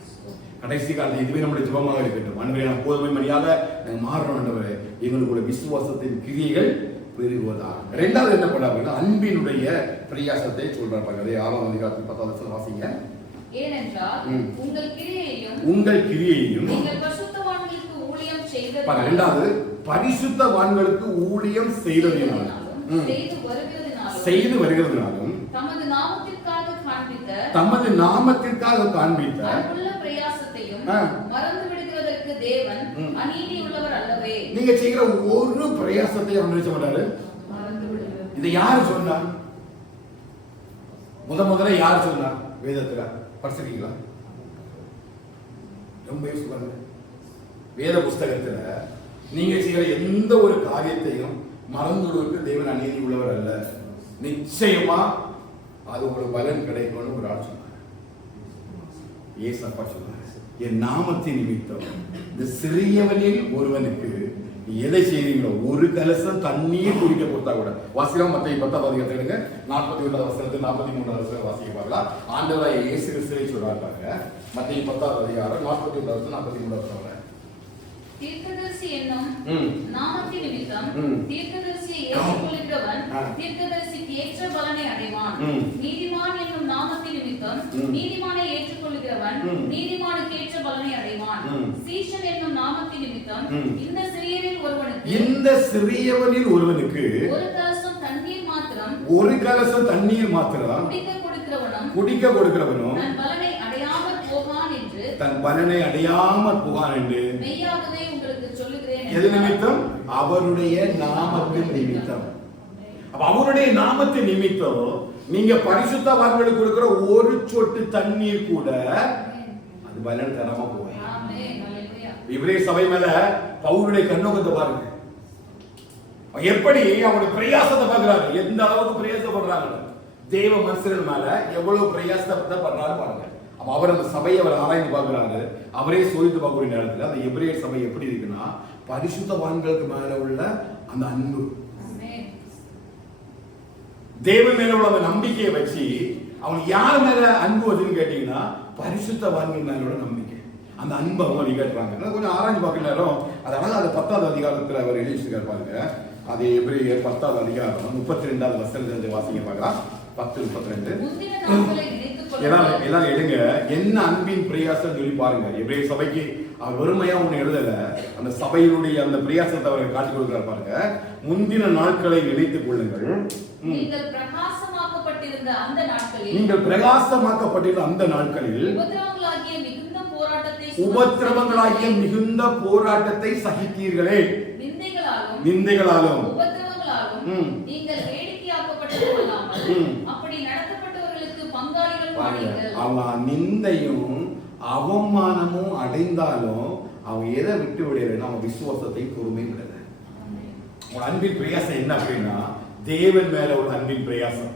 கடைசி காலத்தில் இதுவே நம்முடைய ஜெபமாக இருக்கட்டும். ஆண்டவரே, நான் போதுமை மணியாக மாறணும். ஆண்டவரே, எங்களுக்குள்ள விசுவாசத்தின் கிரியைகள் பெருகுவதாக. இரண்டாவது என்ன பண்ண அப்படின்னா, அன்பினுடைய பிரயாசத்தை சொல்றாங்க. அதே 6ஆம் அதிகாரத்தில் 10வது வசனம் வாசிங்க. ஏனென்றால் உங்கள் கிரியையையும் நீங்கள் பரிசுத்தவான்களுக்கு ஊழியம் இரண்டாவது பரிசுத்தவான்களுக்கு ஊழியம் செய்து வருகிறதுனாலும் தமது நாமத்திற்காக காண்பித்த பிரயாசத்தையும் மறந்து விடுகிறதற்கு தேவன் அநீதி உள்ளவர் அல்லவே. நீங்க செய்கிற ஒரு பிரயாசத்தையும் அவர் நினைச்ச மாட்டாரு. இதை யாரு சொன்னா? முதல்ல யார் சொன்னா? வேதத்துல படிச்சிருக்கீங்களா? ரொம்ப யோசிப்பாங்க. வேத புஸ்தகத்துல நீங்க செய்கிற எந்த ஒரு காரியத்தையும் மறந்துடுவதற்கு தேவன் அநீதி உள்ளவர் அல்ல. நிச்சயமா அது ஒரு பலன் கிடைக்கும்னு ஒரு ஆள் சொன்னார். ஏசப்பா சொன்னார், என் நாமத்தின் நிமித்தம் இந்த சிறியவனில் ஒருவனுக்கு எதை செய்றீங்களோ, ஒரு கலசம் தண்ணீர் குடிக்க கொடுத்தா கூட. வாசிக்கலாம் மத்தேயு 10வது அதிகாரத்துல 41வது வசனத்துல 43வது வசனம் வாசிப்பாங்களா? ஆண்டவராகிய இயேசு கிறிஸ்துவை சொல்றாங்க. மத்தேயு 10வது அதிகாரம் 41வது வசனம் 43வது வசனம். தீர்க்கதரிசி என்னும் நாமத்தின் நிமித்தம் தீர்க்கதரிசியை ஏற்றுக்கொள்கிறவன் தீர்க்கதரிசிக்கு ஏற்ற பலனை அடைவான். நீதிமான் என்னும் நாமத்தின் நிமித்தம் நீதிமானை ஏற்றுக்கொள்கிறவன் நீதிமானுக்கு ஏற்ற பலனை அடைவான். சீஷன் என்னும் நாமத்தின் நிமித்தம் இந்த சிறியவனில் ஒருவனுக்கு ஒரு கலசம் தண்ணீர் மாத்திரம் குடிக்க கொடுக்கிறவனும் தன் பலனை அடையாமல் போகான் என்று மெய்யாகவே உங்களுக்கு சொல்லுகிறேன். எது நிமித்தம்? அவருடைய நாமத்தின் நிமித்தம். அவருடைய நாமத்தின் நிமித்தம் நீங்க பரிசுத்தவான்களுக்கு கொடுக்கிற ஒரு சொட்டு தண்ணீர் கூட அது பலன் தராம போகும். இவரே சபை மேல பவுலுடைய கண்ணோக்கத்தை பாருங்க. எப்படி அவருடைய பிரயாசத்தை பார்க்கிறாங்க, எந்த அளவுக்கு பிரயாசப்படுறாங்க. தேவ மனுஷர்கள் மேல எவ்வளவு பிரயாசத்தை பண்றாரு பாருங்க. அவர் அந்த சபையை அவர் ஆராய்ந்து பார்க்கிறாரு. அவரே சோதித்து பார்க்கக்கூடிய நேரத்தில் அந்த எபிரேயர் சபை எப்படி இருக்குன்னா, பரிசுத்தவான்களுக்கு மேல உள்ள அந்த அன்பு, தேவன் மேல உள்ள அந்த நம்பிக்கையை வச்சு அவங்க யார் மேல அன்பு வருதுன்னு கேட்டீங்கன்னா பரிசுத்தவான்கள் மேல உள்ள நம்பிக்கை, அந்த அன்பை அவங்க கேட்டுறாங்க. கொஞ்சம் ஆராய்ச்சி பார்க்க நேரம் அதனால அது 10வது அதிகாரத்தில் அவர் எழுதிச்சிருக்காரு பாருங்க. அது எபிரேயர் 10வது அதிகாரம் 32வது வசனத்தை வாசிங்க பார்க்கலாம். 10:32 எல்லாம் எழுங்க. என்ன அன்பின் பிரயாசம் சொல்லி பாருங்க. எபிரேய சபைக்கு அவர் வெறுமையா ஒண்ணு எழுதல, அந்த சபையினுடைய அந்த பிரயாசத்தை அவர் காட்டிக் கொடுக்கிறார் பாருங்க. முந்தின நாட்களை நினைத்துக் கொள்ளுங்கள். நீங்கள் பிரகாசமாக்கப்பட்டிருந்த அந்த நாட்களில் உபத்திரவங்களாகிய மிகுந்த போராட்டத்தை சகித்தீர்களே. நிந்தைகளாலும் நீங்கள் வேடிக்கையாக்கப்பட்டவர்களாமல் அப்படி நடத்தப்பட்டவர்களுக்கு பங்காளிகள் ஆனீர்கள். அவன் நிந்தையும் அவமானமும் அடைந்தாலும் அவன் எதை விட்டு விடலைன்னா அவன் விசுவாசத்தை பொறுமை விடல. உன் அன்பின் பிரயாசம் என்ன அப்படின்னா தேவன் மேல ஒரு அன்பின் பிரயாசம்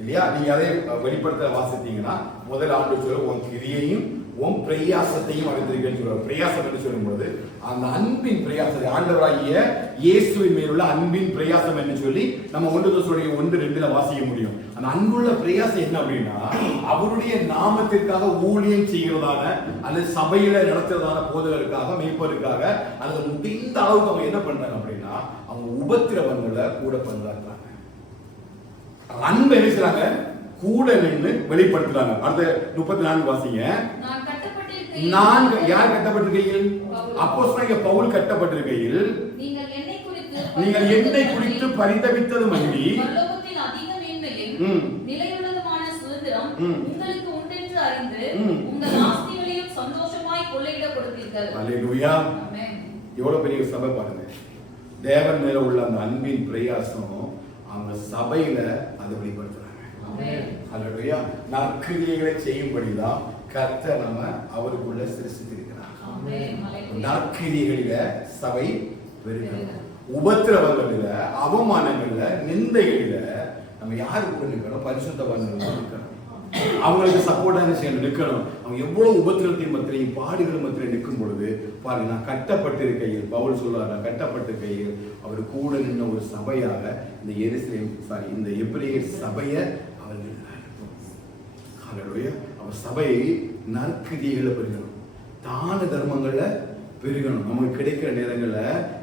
இல்லையா? நீங்க அதை வெளிப்படுத்த வாசித்தீங்கன்னா முதல் ஆண்டு சொல்ல உன் கிரியையும் உன் பிரயாசத்தையும் அறிந்திருக்கேன்னு சொல்லுவார். பிரயாசம் என்று சொல்லும்போது அந்த அன்பின் பிரயாசத்தை ஆண்டவராகிய இயேசுவின் மேலுள்ள அன்பின் பிரயாசம் என்று சொல்லி நம்ம 1 வாசிக்க முடியும். அந்த அன்புள்ள பிரயாசம் என்ன அப்படின்னா அவருடைய நாமத்திற்காக ஊழியம் செய்கிறதான அல்லது சபையில நடத்துறதான போதகருக்காக மேய்ப்பருக்காக அல்லது முடிந்த அளவுக்கு அவங்க என்ன பண்றாங்க அப்படின்னா அவங்க உபத்திரவங்களை கூட பண்றாங்க. அன்பு என்ன செய்றாங்க? கூட நின்று வெளிப்படுத்துறாங்க. அடுத்த 34 வாசிங்க. நான் யார் கட்டப்பட்டிருக்கையில்? அப்போஸ்தலனாகிய பவுல் கட்டப்பட்டிருக்கையில் நீங்கள் என்னை குறித்து பரிதபித்ததும் அன்றி பரலோகத்தில் அதிக மேன்மையும் நிலையுள்ளதுமான சுதந்திரம் உங்களுக்கு உண்டென்று அறிந்து உங்கள் ஆஸ்திகளையும் சந்தோஷமாய் கொள்ளையிட கொடுத்தீர்கள். அல்லேலூயா. ஆமென். எவ்வளவு பெரிய சபை பாருங்க. தேவன் மேல உள்ள அந்த அன்பின் பிரயாசம் அவங்க சபையில அதை வெளிப்படுத்துறாங்க. ஆமென். அல்லேலூயா. நற்கிரியைகளை செய்யும்படிதான் கர்த்தர் நம்ம அவருக்குள்ள சிருஷ்டித்திருக்கிறார். ஆமென். நற்கிரியைகளில சபை பெருகும். உபத்திரவங்களில, அவமானங்கள்ல, நிந்தைகளில நம்ம யாரு கூட நிற்கணும்? பரிசுத்தவான்கள் நிற்கணும். அவங்களுக்கு சப்போர்ட்டா நிற்கணும். அவங்க எவ்வளவு உபத்திரத்தின் மத்தியிலையும் பாடுகள் மத்தியில நிற்கும் பொழுது பாருங்க, நான் கட்டப்பட்டிருக்கையில் பவுல் சொல்றார், நான் கட்டப்பட்டிருக்கையில் அவர் கூட நின்ற ஒரு சபையாக இந்த இந்த எபிரேயர் சபையை அவர் நின்றார். அவர் சபை நற்கிரியைகளை பெருகணும், தான தர்மங்களை பெருகணும். நமக்கு கிடைக்கிற நேரங்கள்ல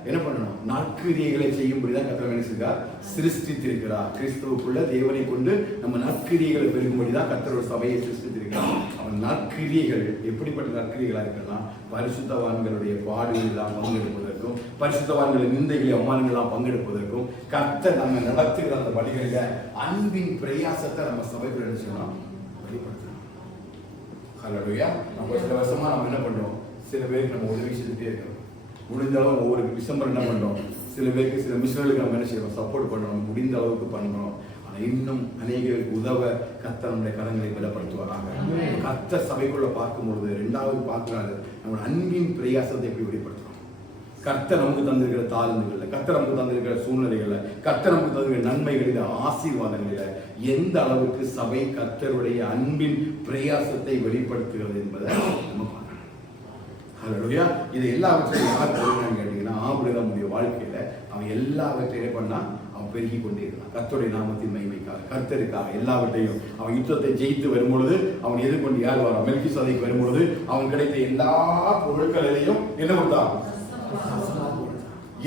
என்ன பண்ணணும்? நற்கிரியைகளை செய்யும்படிதான் கர்த்தர் நினைச்சிருக்கார், சிருஷ்டித்திருக்கிறார். கிறிஸ்துவுக்குள்ள தேவனை கொண்டு நம்ம நற்கிரியைகளை பெருகும்படிதான் கர்த்தரோட சபையை சிருஷ்டித்திருக்கிறார். அவன் நற்கிரியைகள் எப்படிப்பட்ட நற்கிரியைகளா இருக்கலாம்? பரிசுத்தவான்களுடைய பாடுகளெல்லாம் பங்கெடுப்பதற்கும், பரிசுத்தவான்களின் நிந்தைகளை அவமானங்கள்லாம் பங்கெடுப்பதற்கும் கர்த்தர் நம்ம நடத்துகிற அந்த வழிகளில அன்பின் பிரயாசத்தை நம்ம சபைக்குள்ள நினைச்சோம் வெளிப்படுத்தணும். ஹல்லேலூயா. நம்ம சில வருஷமா நம்ம என்ன பண்றோம்? சில பேருக்கு நம்ம உதவி செஞ்சுட்டே இருக்கோம். முடிந்த அளவு ஒவ்வொரு டிசம்பர் என்ன பண்றோம்? சில பேருக்கு சில மிஷனர்களுக்கு நம்ம என்ன செய்யறோம்? சப்போர்ட் பண்ணணும், முடிந்த அளவுக்கு பண்ணணும். ஆனா இன்னும் அநேகருக்கு உதவ கர்த்தர் நம்முடைய கரங்களை பலப்படுத்துவாராங்க. கர்த்தர் சபைக்குள்ள பார்க்கும்பொழுது இரண்டாவது பார்க்கிறாரு நம்மளோட அன்பின் பிரயாசத்தை எப்படி வெளிப்படுத்தணும். கர்த்தர் நமக்கு தந்திருக்கிற தாழ்ந்துகள்ல, கர்த்தர் நமக்கு தந்திருக்கிற சூழ்நிலைகள்ல, கர்த்தர் நமக்கு தந்திருக்கிற நன்மைகளில, ஆசீர்வாதங்களில எந்த அளவுக்கு சபை கர்த்தருடைய அன்பின் பிரயாசத்தை வெளிப்படுத்துகிறது என்பதை நம்ம பார்க்கணும். ஹல்லேலூயா. இது எல்லாவற்றையும் யார் பெருகிறான்னு கேட்டீங்கன்னா ஆபிரகாமுடைய வாழ்க்கையில அவன் எல்லாவற்றையும் பண்ணா அவன் பெருகி கொண்டே இருந்தான். கர்த்தருடைய நாமத்தின் மகிமைக்காக, கர்த்தருக்காக எல்லாவற்றையும் அவன் யுத்தத்தை ஜெயித்து வரும்பொழுது அவன் எதிர்கொண்டு யார் வரான்? மெல்கிசேதேக்கு வரும்பொழுது அவன் கிடைத்த எல்லா பொருட்களையும் என்ன கொடுத்தான்?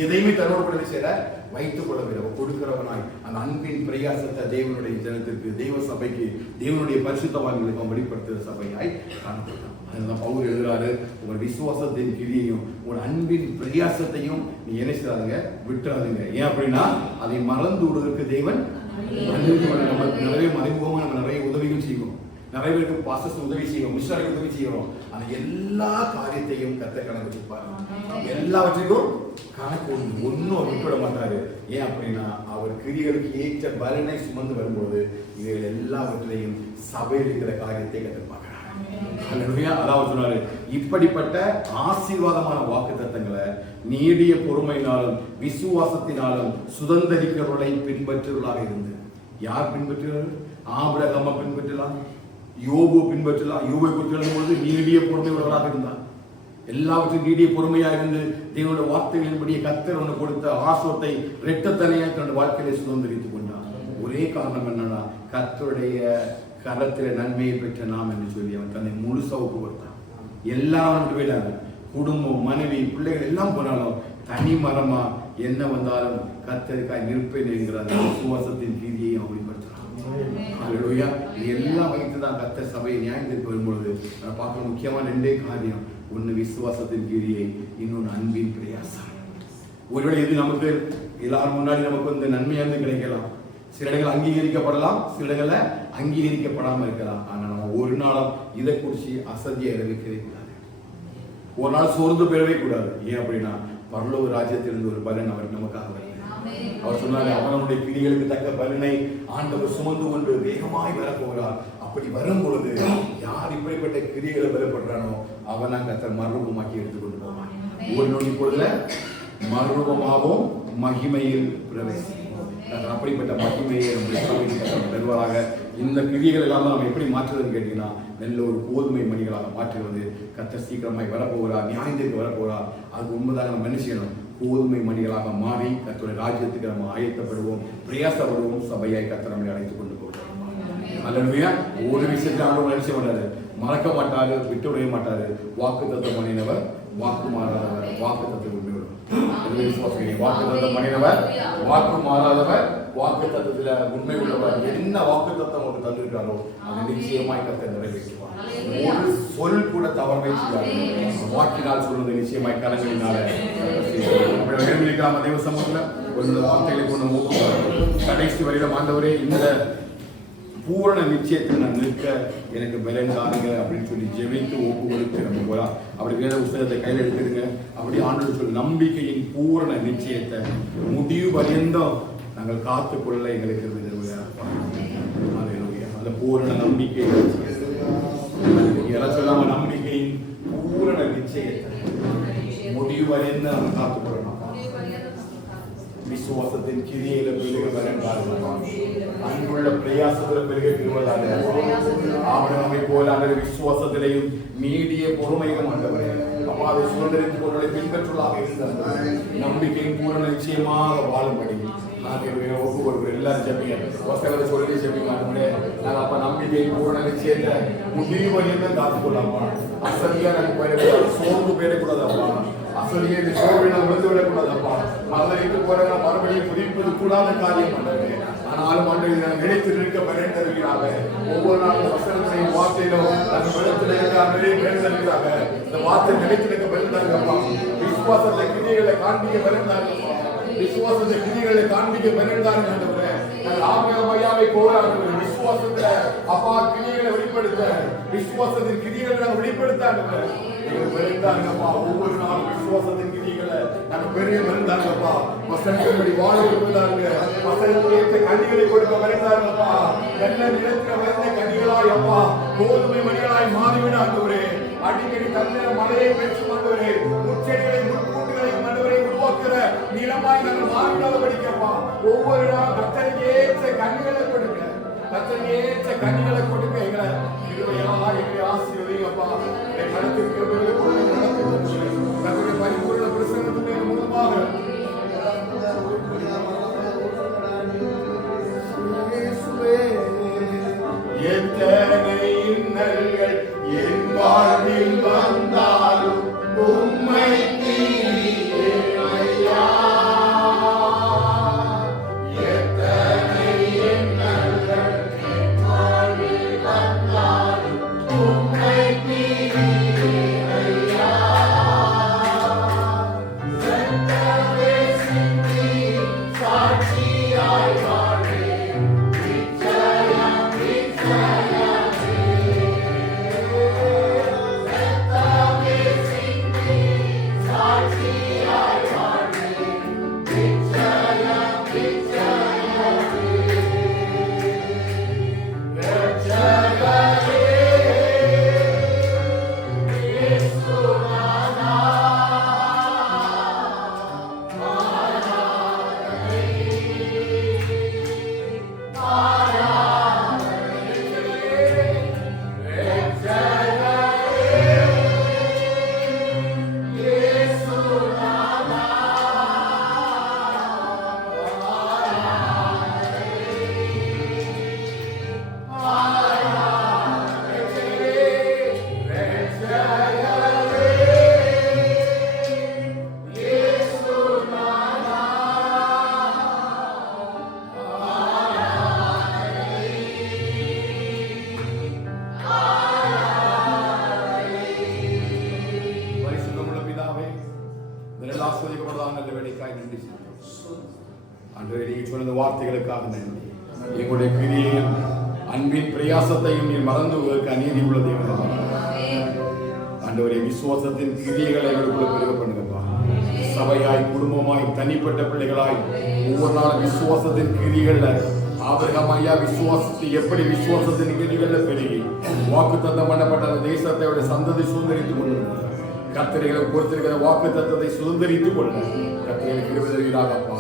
எதையுமே தன்னோடு கூட சேர வைத்துக் கொள்ளவில்லை, கொடுக்கிறவனாய் அந்த அன்பின் பிரயாசத்தை தேவனுடைய ஜனத்திற்கு, தெய்வ சபைக்கு, தேவனுடைய பரிசுத்தவான்களுக்கு அவன் வெளிப்படுத்துகிற சபையாய் காணப்பட்டான். அதுதான் பவுல் எழுதுறாரு, உங்கள் விசுவாசத்தின் கிரியையும் உங்கள் அன்பின் பிரயாசத்தையும் நீ என்ன செய்யாதுங்க? விட்டுறாதுங்க. ஏன் அப்படின்னா அதை மறந்து விடுவதற்கு தேவன் நிறைய மறைமுகமா நம்ம நிறைய உதவிகள் செய்வோம், நிறைய பேருக்கு பாஸ்டர்ஸ் உதவி செய்வோம், மிஷனரி உதவி செய்வோம். ஆனா எல்லா காரியத்தையும் கர்த்தர் கணக்கு வச்சிருப்பாரு. எல்லாவற்றையும் கணக்கு ஒன்னும் விட்டுவிட மாட்டாரு. ஏன் அப்படின்னா அவர் கிரியைகளுக்கு ஏற்ற பலனை சுமந்து வரும்போது இவைகள் எல்லாவற்றையும் சபையில் இருக்கிற காரியத்தை கர்த்தர் பார்க்கிறார். அதாவது சொன்னாரு, இப்படிப்பட்ட ஆசீர்வாதமான வாக்குத்தத்தங்களை நீடிய பொறுமையினாலும் விசுவாசத்தினாலும் சுதந்திரிக்கிறவர்களை பின்பற்றுவர்களாக இருந்து. யார் பின்பற்றுகிறார்கள்? ஆபிரகாமை பின்பற்றலாம், யோபு பின்பற்றலாம். யோபை குறித்து எழுதும்போது நீடிய பொறுமை உள்ளவராக இருந்தார். எல்லாவற்றையும் நீடிய பொறுமையாக இருந்து தேவனுடைய வார்த்தைகளின்படியே கர்த்தர் அவனுக்கு கொடுத்த ஆசோத்தை இரட்டத்தனையாக தன்னுடைய வாழ்க்கையிலே சுதந்திரித்துக் கொண்டார். ஒரே காரணம் என்னன்னா கர்த்தருடைய கரத்தில நன்மையை பெற்ற நாம் என்று சொல்லி அவன் தன்னை முழுசா ஒப்பு கொடுத்தான். எல்லாம் விடாது, குடும்பம், மனைவி, பிள்ளைகள் எல்லாம் போனாலும் தனி மரமா என்ன வந்தாலும் கர்த்தருக்காய் நிற்பேன் என்கிற அந்த விசுவாசத்தின் கிரியை அவன் வெளிப்படுத்துறான். ஹல்லேலூயா. எல்லாம் வைத்துதான் கர்த்தர் சபையை நியாயத்திற்கு வரும்பொழுது பார்க்க முக்கியமான ரெண்டே காரியம். ஒன்னு விசுவாசத்தின் கிரியை, இன்னொன்னு அன்பின் பிரயாசம். ஒருவேளை இது நமக்கு எல்லாரும் முன்னாடி நமக்கு வந்து நன்மையாக கிடைக்கலாம், சில இடங்கள் அங்கீகரிக்கப்படலாம், சில இடங்கள்ல அங்கீகரிக்கப்படாம இருக்கலாம். ஆனா நம்ம ஒரு நாளும் இதை குறிச்சு அசதியா இருக்கவே கூடாது, ஒரு நாள் சோர்ந்து பெறவே கூடாது. ஏன் அப்படின்னா பரலோக ராஜ்யத்திலிருந்து ஒரு பலன் அவர் நமக்காக வருகிறார். அவர் சொன்னாரு, அவனுடைய கிரிகளுக்கு தக்க பலனை ஆண்டவர் சுமந்து கொண்டு வேகமாய் வரப்போகிறார். அப்படி வரும் பொழுது யார் இப்படிப்பட்ட கிரிகளை பெறப்படுறானோ அவனா கர்த்தர் மறுரூபமாக்கி எடுத்துக்கொண்டு போவான். ஒரு நொடி பொழுதுல மறுரூபமாகவும் மகிமையில் பிரவேசிப்போம். அப்படிப்பட்ட மகிமையை நம்முடைய சபைக்கு தருவாராக. இந்த கிரியைகள் எல்லாம் நம்ம எப்படி மாற்றுறதுன்னு கேட்டீங்கன்னா, நல்ல ஒரு கோதுமை மணிகளாக மாற்றுவது. கர்த்தர் சீக்கிரமாய் வரப்போகிறார், நியாயத்திற்கு வரப்போகிறார். அது உண்மைதாக நம்ம என்ன செய்யணும்? கோதுமை மணிகளாக மாறி கர்த்தருடைய ராஜ்யத்துக்கு நம்ம ஆயத்தப்படுவோம், பிரயாசப்படுவோம். சபையாய் கர்த்தர் நம்மை அழைத்துக் கொண்டு போகிறோம். அல்லேலூயா. ஒரு விஷயத்தை ஆண்டவர் நினைச்ச மாட்டாரு, மறக்க மாட்டாரு, விட்டு விட மாட்டாரு. வாக்கு தத்தம் பண்ணினவர், வாக்கு மாறாதவர், வாக்கு தத்தம் வாக்கு தத்தம் பண்ணினவர், வாக்கு மாறாதவர், வாக்கு தத்தத்துல உண்மை உள்ளவர். என்ன வாக்கு தத்தம் அவருக்கு தந்திருக்காரோ அது நிச்சயமாய் கர்த்தர் நிறைவேற்றுவார். ஒரு சொல் கூட தவறவே செய்யாது. வாக்கினால் சொல்வது நிச்சயமாய் கரங்களினால தேவ சமூகத்துல ஒரு வார்த்தைகளை கொண்டு மூக்குவார். கடைசி வரையில ஆண்டவரே இந்த பூரண நிச்சயத்தை நான் நிற்க எனக்கு விளைந்தாருங்க அப்படின்னு சொல்லி ஜெபித்து ஒப்பு கொடுத்து நம்ம போகலாம். அப்படி வேத புத்தகத்தை கையில் எடுத்துடுங்க. அப்படி ஆண்டவர் சொல்லி நம்பிக்கையின் பூரண நிச்சயத்தை முடிவு பரியந்தம் நாங்கள் காத்துக்கொள்ள எங்களுக்கு அந்த பூரண நம்பிக்கை சொல்லாம நம்பிக்கையின் பூரண நிச்சயத்தை முடிவு பரியந்தம் நாங்கள் காத்துக்கொள்ளணும். விசுவாசத்தின் கிரியையில பெருக வரண்டார்கள், அன்புள்ள பிரயாசத்துல பெருக பெறுவதாக அவன் நம்மை போல அந்த விசுவாசத்திலையும் நீடிய பொறுமையும் ஆண்டவரே அப்பா அதை சுதந்திரித்துக் கொள்வதை பின்பற்றுவதாக இருந்தார். நம்பிக்கையின் பூரண நிச்சயமாக வாழும்படி எல்லாரும் ஜெபிங்க. ஒருத்தரை சொல்லி ஜெபிங்க. நாங்கள் அப்ப நம்பிக்கையின் பூரண நிச்சயத்தை முடிவு வரையும் காத்துக்கொள்ளாமா. அசதியா நாங்கள் சோர்ந்து போயிடக்கூடாதப்பா. அசதியை சோர்வினை விழுந்து விடக்கூடாதப்பா. மறுபடிக்கு போற மறுபடியும் புதிப்பது கூடாத காரியம் பண்ணவே. ஆனாலும் ஆண்டு நினைத்து நிற்க பயன் தருகிறாங்க. ஒவ்வொரு நாளும் வசனத்தையும் வார்த்தையிலும் அந்த பலத்தில் இருக்கிறாங்க. இந்த வார்த்தை நினைத்து நிற்க பயன் தருங்கப்பா. விசுவாசத்தை கிரிகளை காண்பிக்க பயன் தாருங்கப்பா. விசுவாசத்தை கிரிகளை காண்பிக்க பயன் தாருங்க. ஆமையாவை போராடுவது விசுவாசத்துல அப்பா கிரிகளை வெளிப்படுத்த, விசுவாசத்தின் கிரிகளை நாங்கள் வெளிப்படுத்தாங்க. பெருந்தாங்கப்பா. ஒவ்வொரு நாளும் விசுவாசத்தின் கிரிகளை நாங்கள் பெரிய பெருந்தாங்கப்பா. வசனத்தின்படி வாழ விரும்புகிறாங்க. வசனத்துக்கு ஏற்ற கனிகளை கொடுக்க வருகிறாங்கப்பா. நல்ல நிலத்தில் வளர்ந்த கனிகளாய் அப்பா கோதுமை மணிகளாய் மாறிவிடாதவரே. அடிக்கடி தன்னை மழையை பெற்று கொண்டவரே, முச்செடிகளை முட்கூட்டுகளை மண்டவரை உருவாக்குற நிலமாய் நாங்கள் மாறிவிடாத படிக்கப்பா. ஒவ்வொரு நாள் கர்த்தருக்கு ஏற்ற கனிகளை கொடுக்க, கர்த்தருக்கு ஏற்ற கனிகளை கொடுக்க எங்களை ஆசீர்வதிங்கப்பா. பரிபூர்ண பிரசன்னத்துக்கு மூலமாக எத்தனை இன்னல்கள் என் வாழ்வில் வந்தாலும் உம்மை வார்த்தைகளுக்காக நன்றி. எங்களுடைய கிரியையும் அன்பின் பிரயாசத்தையும் நீர் மறந்துவதற்கு அநீதி உள்ளது. ஆண்டவரே விசுவாசத்தின் கிரியைகளை எங்களுக்குள்ள பெருக பண்ணுங்கப்பா. சபையாய், குடும்பமாய், தனிப்பட்ட பிள்ளைகளாய் ஒவ்வொரு நாளும் விசுவாசத்தின் கிரியைகள்ல ஆபிரகாம் ஐயா விசுவாசத்தை எப்படி விசுவாசத்தின் கிரியைகள்ல பெருகி வாக்கு தத்தம் பண்ணப்பட்ட அந்த தேசத்தை சந்ததி சுதந்திரித்துக் கொண்டிருந்தார். கர்த்தர்களை பொறுத்திருக்கிற வாக்கு தத்தத்தை சுதந்திரித்துக் கொள்ள கர்த்தரை கிருபை தருவீராக அப்பா.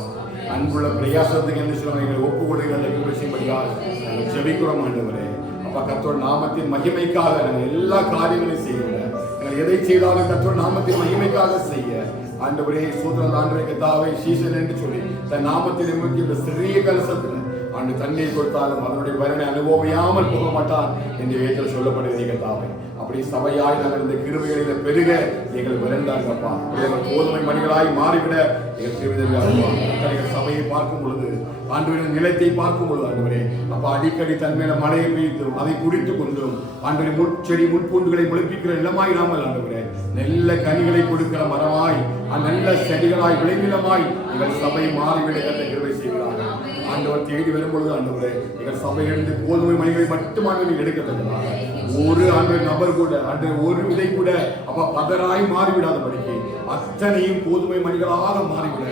அன்புள்ள பிரயாசத்துக்கு என்று சொல்லுவாங்க எங்களை ஒப்பு கொடுக்கிற விஷயப்படியாக நாங்கள் ஜெபிக்கிறோம் ஆண்டவரே. அப்பா கர்த்தரோட நாமத்தின் மகிமைக்காக நாங்கள் எல்லா காரியங்களையும் செய்கிறோம். நாங்கள் எதை செய்தாலும் கர்த்தரோட நாமத்தின் மகிமைக்காக செய்ய ஆண்டவரே சூத்திரம் ஆண்டவரே கர்த்தாவே சீசன் என்று சொல்லி தன் நாமத்தில் நிமிர்த்தி இந்த சிறிய கலசத்தில் ஆண்டு தண்ணீர் கொடுத்தாலும் அதனுடைய பலனை அனுபவியாமல் போக மாட்டான் என்று வேதத்தில் சொல்லப்படுகிறது கர்த்தாவே. அப்படி சபையாய் நாங்கள் இந்த கிருபைகளில் பெருக எங்கள் விரைந்தாங்கப்பா. எங்கள் கோதுமை மணிகளாய் மாறிவிட எங்கள் சபையை பார்க்கும் பொழுது ஆண்டவரின் நிலத்தை பார்க்கும் பொழுது ஆண்டவரே அப்பா அடிக்கடி தன் மேல மழையை பெய்தும் அதை குடித்துக் கொண்டும் ஆண்டவரை முட்செடி முட்பூண்டுகளை முளைப்பிக்கிற நிலமாய் நாமல் ஆண்டவரே நல்ல கனிகளை கொடுக்கிற மரமாய் நல்ல செடிகளாய் விளைநிலமாய் எங்கள் சபை மாறிவிட கத்த கிருபை செய்கிறார்கள். ஆண்டவர் தேடி வரும்பொழுது ஆண்டவரே எங்கள் சபையிலிருந்து கோதுமை மணிகளை மட்டுமாக நீங்க எடுக்கத்தக்கதாக ஒரு ஆண்டு நபர் கூட ஆண்டு ஒரு விதை கூட அப்ப பதராய் மாறிவிடாத படிக்க அத்தனையும் கோதுமை மணிகளாக மாறிவிட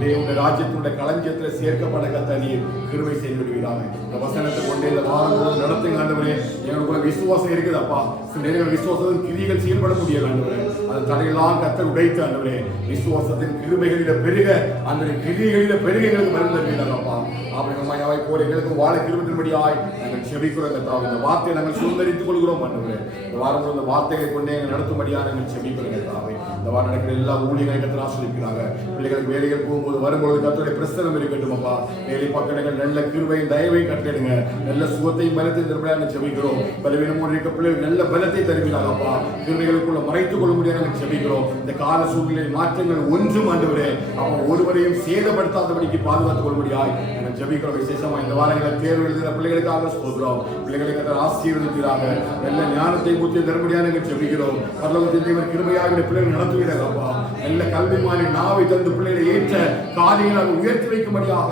தேவனுடைய ராஜ்யத்தினுடைய களஞ்சியத்தில் சேர்க்கப்பட கத்த நீர் கிருபை செய்து விடுவீராக. இந்த வசனத்தை கொண்டே இந்த வாரம் நடத்துங்க ஆண்டவரே. எங்களுக்குள்ள விசுவாசம் இருக்குது அப்பா. சில நேரங்கள் விசுவாசத்தின் கிரியைகள் செயல்பட முடியல ஆண்டவரே. அந்த தடையெல்லாம் கத்தர் உடைத்து ஆண்டவரே விசுவாசத்தின் கிருபைகளில பெருக அந்த கிரியைகளில பெருக எங்களுக்கு மருந்து அப்பா. அவை போல எங்களுக்கு வாழ கிருபத்தின்படியாய் நாங்கள் செபிக்கிறோம் கத்தாவை. இந்த வார்த்தையை நாங்கள் சுதந்திரித்துக் கொள்கிறோம் ஆண்டவரே. இந்த வாரம் இந்த வார்த்தைகளை கொண்டே எங்கள் நடத்தும்படியாக நாங்கள் செபிக்கிறோம் கத்தாவை. இந்த வாரம் நடக்கிற எல்லா ஊழியர்களை கத்தர் ஆசீர்வதிக்கிறாங்க. பிள்ளைகளுக்கு வேலைகள் போகும்போது வரும்பொழுது கர்த்தருடைய பிரசன்னம் இருக்கட்டும் அப்பா. வேலை பக்கங்கள் நல்ல கிருபையும் தயவையும் கட்டிடுங்க. நல்ல சுகத்தையும் பலத்தையும் தரும்படியாக செபிக்கிறோம். பலவீனமோடு இருக்க பிள்ளைகள் நல்ல பலத்தை தருகிறாங்க அப்பா. கிருபைகளுக்குள்ள மறைத்துக் கொள்ள முடியாது செபிக்கிறோம். இந்த கால சூழ்நிலை மாற்றங்கள் ஒன்றும் ஆண்டவரே அப்ப ஒருவரையும் சேதப்படுத்தாதபடிக்கு பாதுகாத்துக் கொள்ள முடியாது நாங்கள் ஜெபிக்கிறோம். விசேஷமா இந்த வாரங்களை தேர்வு எழுதுகிற பிள்ளைகளுக்காக சொல்கிறோம். பிள்ளைகளுக்கு ஆசீர்வதிக்கிறாங்க. நல்ல ஞானத்தை ஊற்றி தரும்படியாக நாங்கள் ஜெபிக்கிறோம். பரலோகத்தின் தேவன் கிருபையாக பிள்ளைகள் நடத்துகிறாங்க அப்பா. நல்ல கல்வி மாறி நாவை தந்து பிள்ளைகளை ஏற்ற காரியங்களை உயர்த்தி வைக்கும்படியாக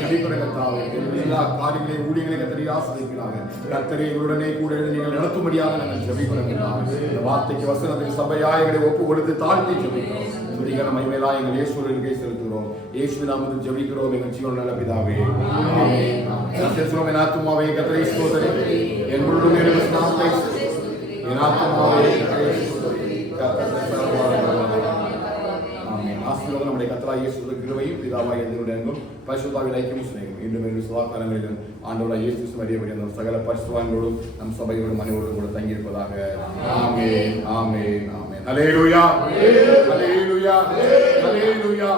ஜெபிக்கிறோம் கர்த்தாவே. எல்லா காரியங்களையும் ஊழியங்களை கர்த்தரை ஆசீர்வதிக்கிறாங்க. கர்த்தரை உடனே கூட நீங்கள் நடத்தும்படியாக நாங்கள் ஜெபிக்கிறோம் கர்த்தாவே. இந்த வார்த்தைக்கு வசனத்துக்கு சபையாயங்களை ஒப்பு கொடுத்து தாழ்த்தி ஜெபிக்கிறோம். துதிகர மகிமையா எங்கள் இயேசுவிற்கு செலுத்துகிறோம். இயேசுவின் நாமத்தில் ஜெபிக்கிறோம் எங்கள் ஜீவன் நல்ல பிதாவே. ஆமென். கர்த்தர் என் ஆத்துமாவே கர்த்தரை ஸ்தோத்திரி. என் முழுதும் என் நாமத்தை என் ஆத்துமாவே கர்த்தரை ஸ்தோத்திரி. ஆசீர்வாதம் நம்முடைய கர்த்தராகிய இயேசுவின் கிருபையும் பிதாவாகிய தேவனுடைய அன்பும் பரிசுத்தாவின் ஐக்கியமும் சிநேகமும் இன்னும் சதா காலங்களிலும் ஆண்டவராகிய இயேசு கிறிஸ்து அறியபடி அந்த சகல பரிசுத்தவான்களோடும் நம் சபையோடும் மனைவியோடும் கூட தங்கி இருப்பதாக. ஆமென் ஆமென் ஆமென். ஹல்லேலூயா ஹல்லேலூயா ஹல்லேலூயா.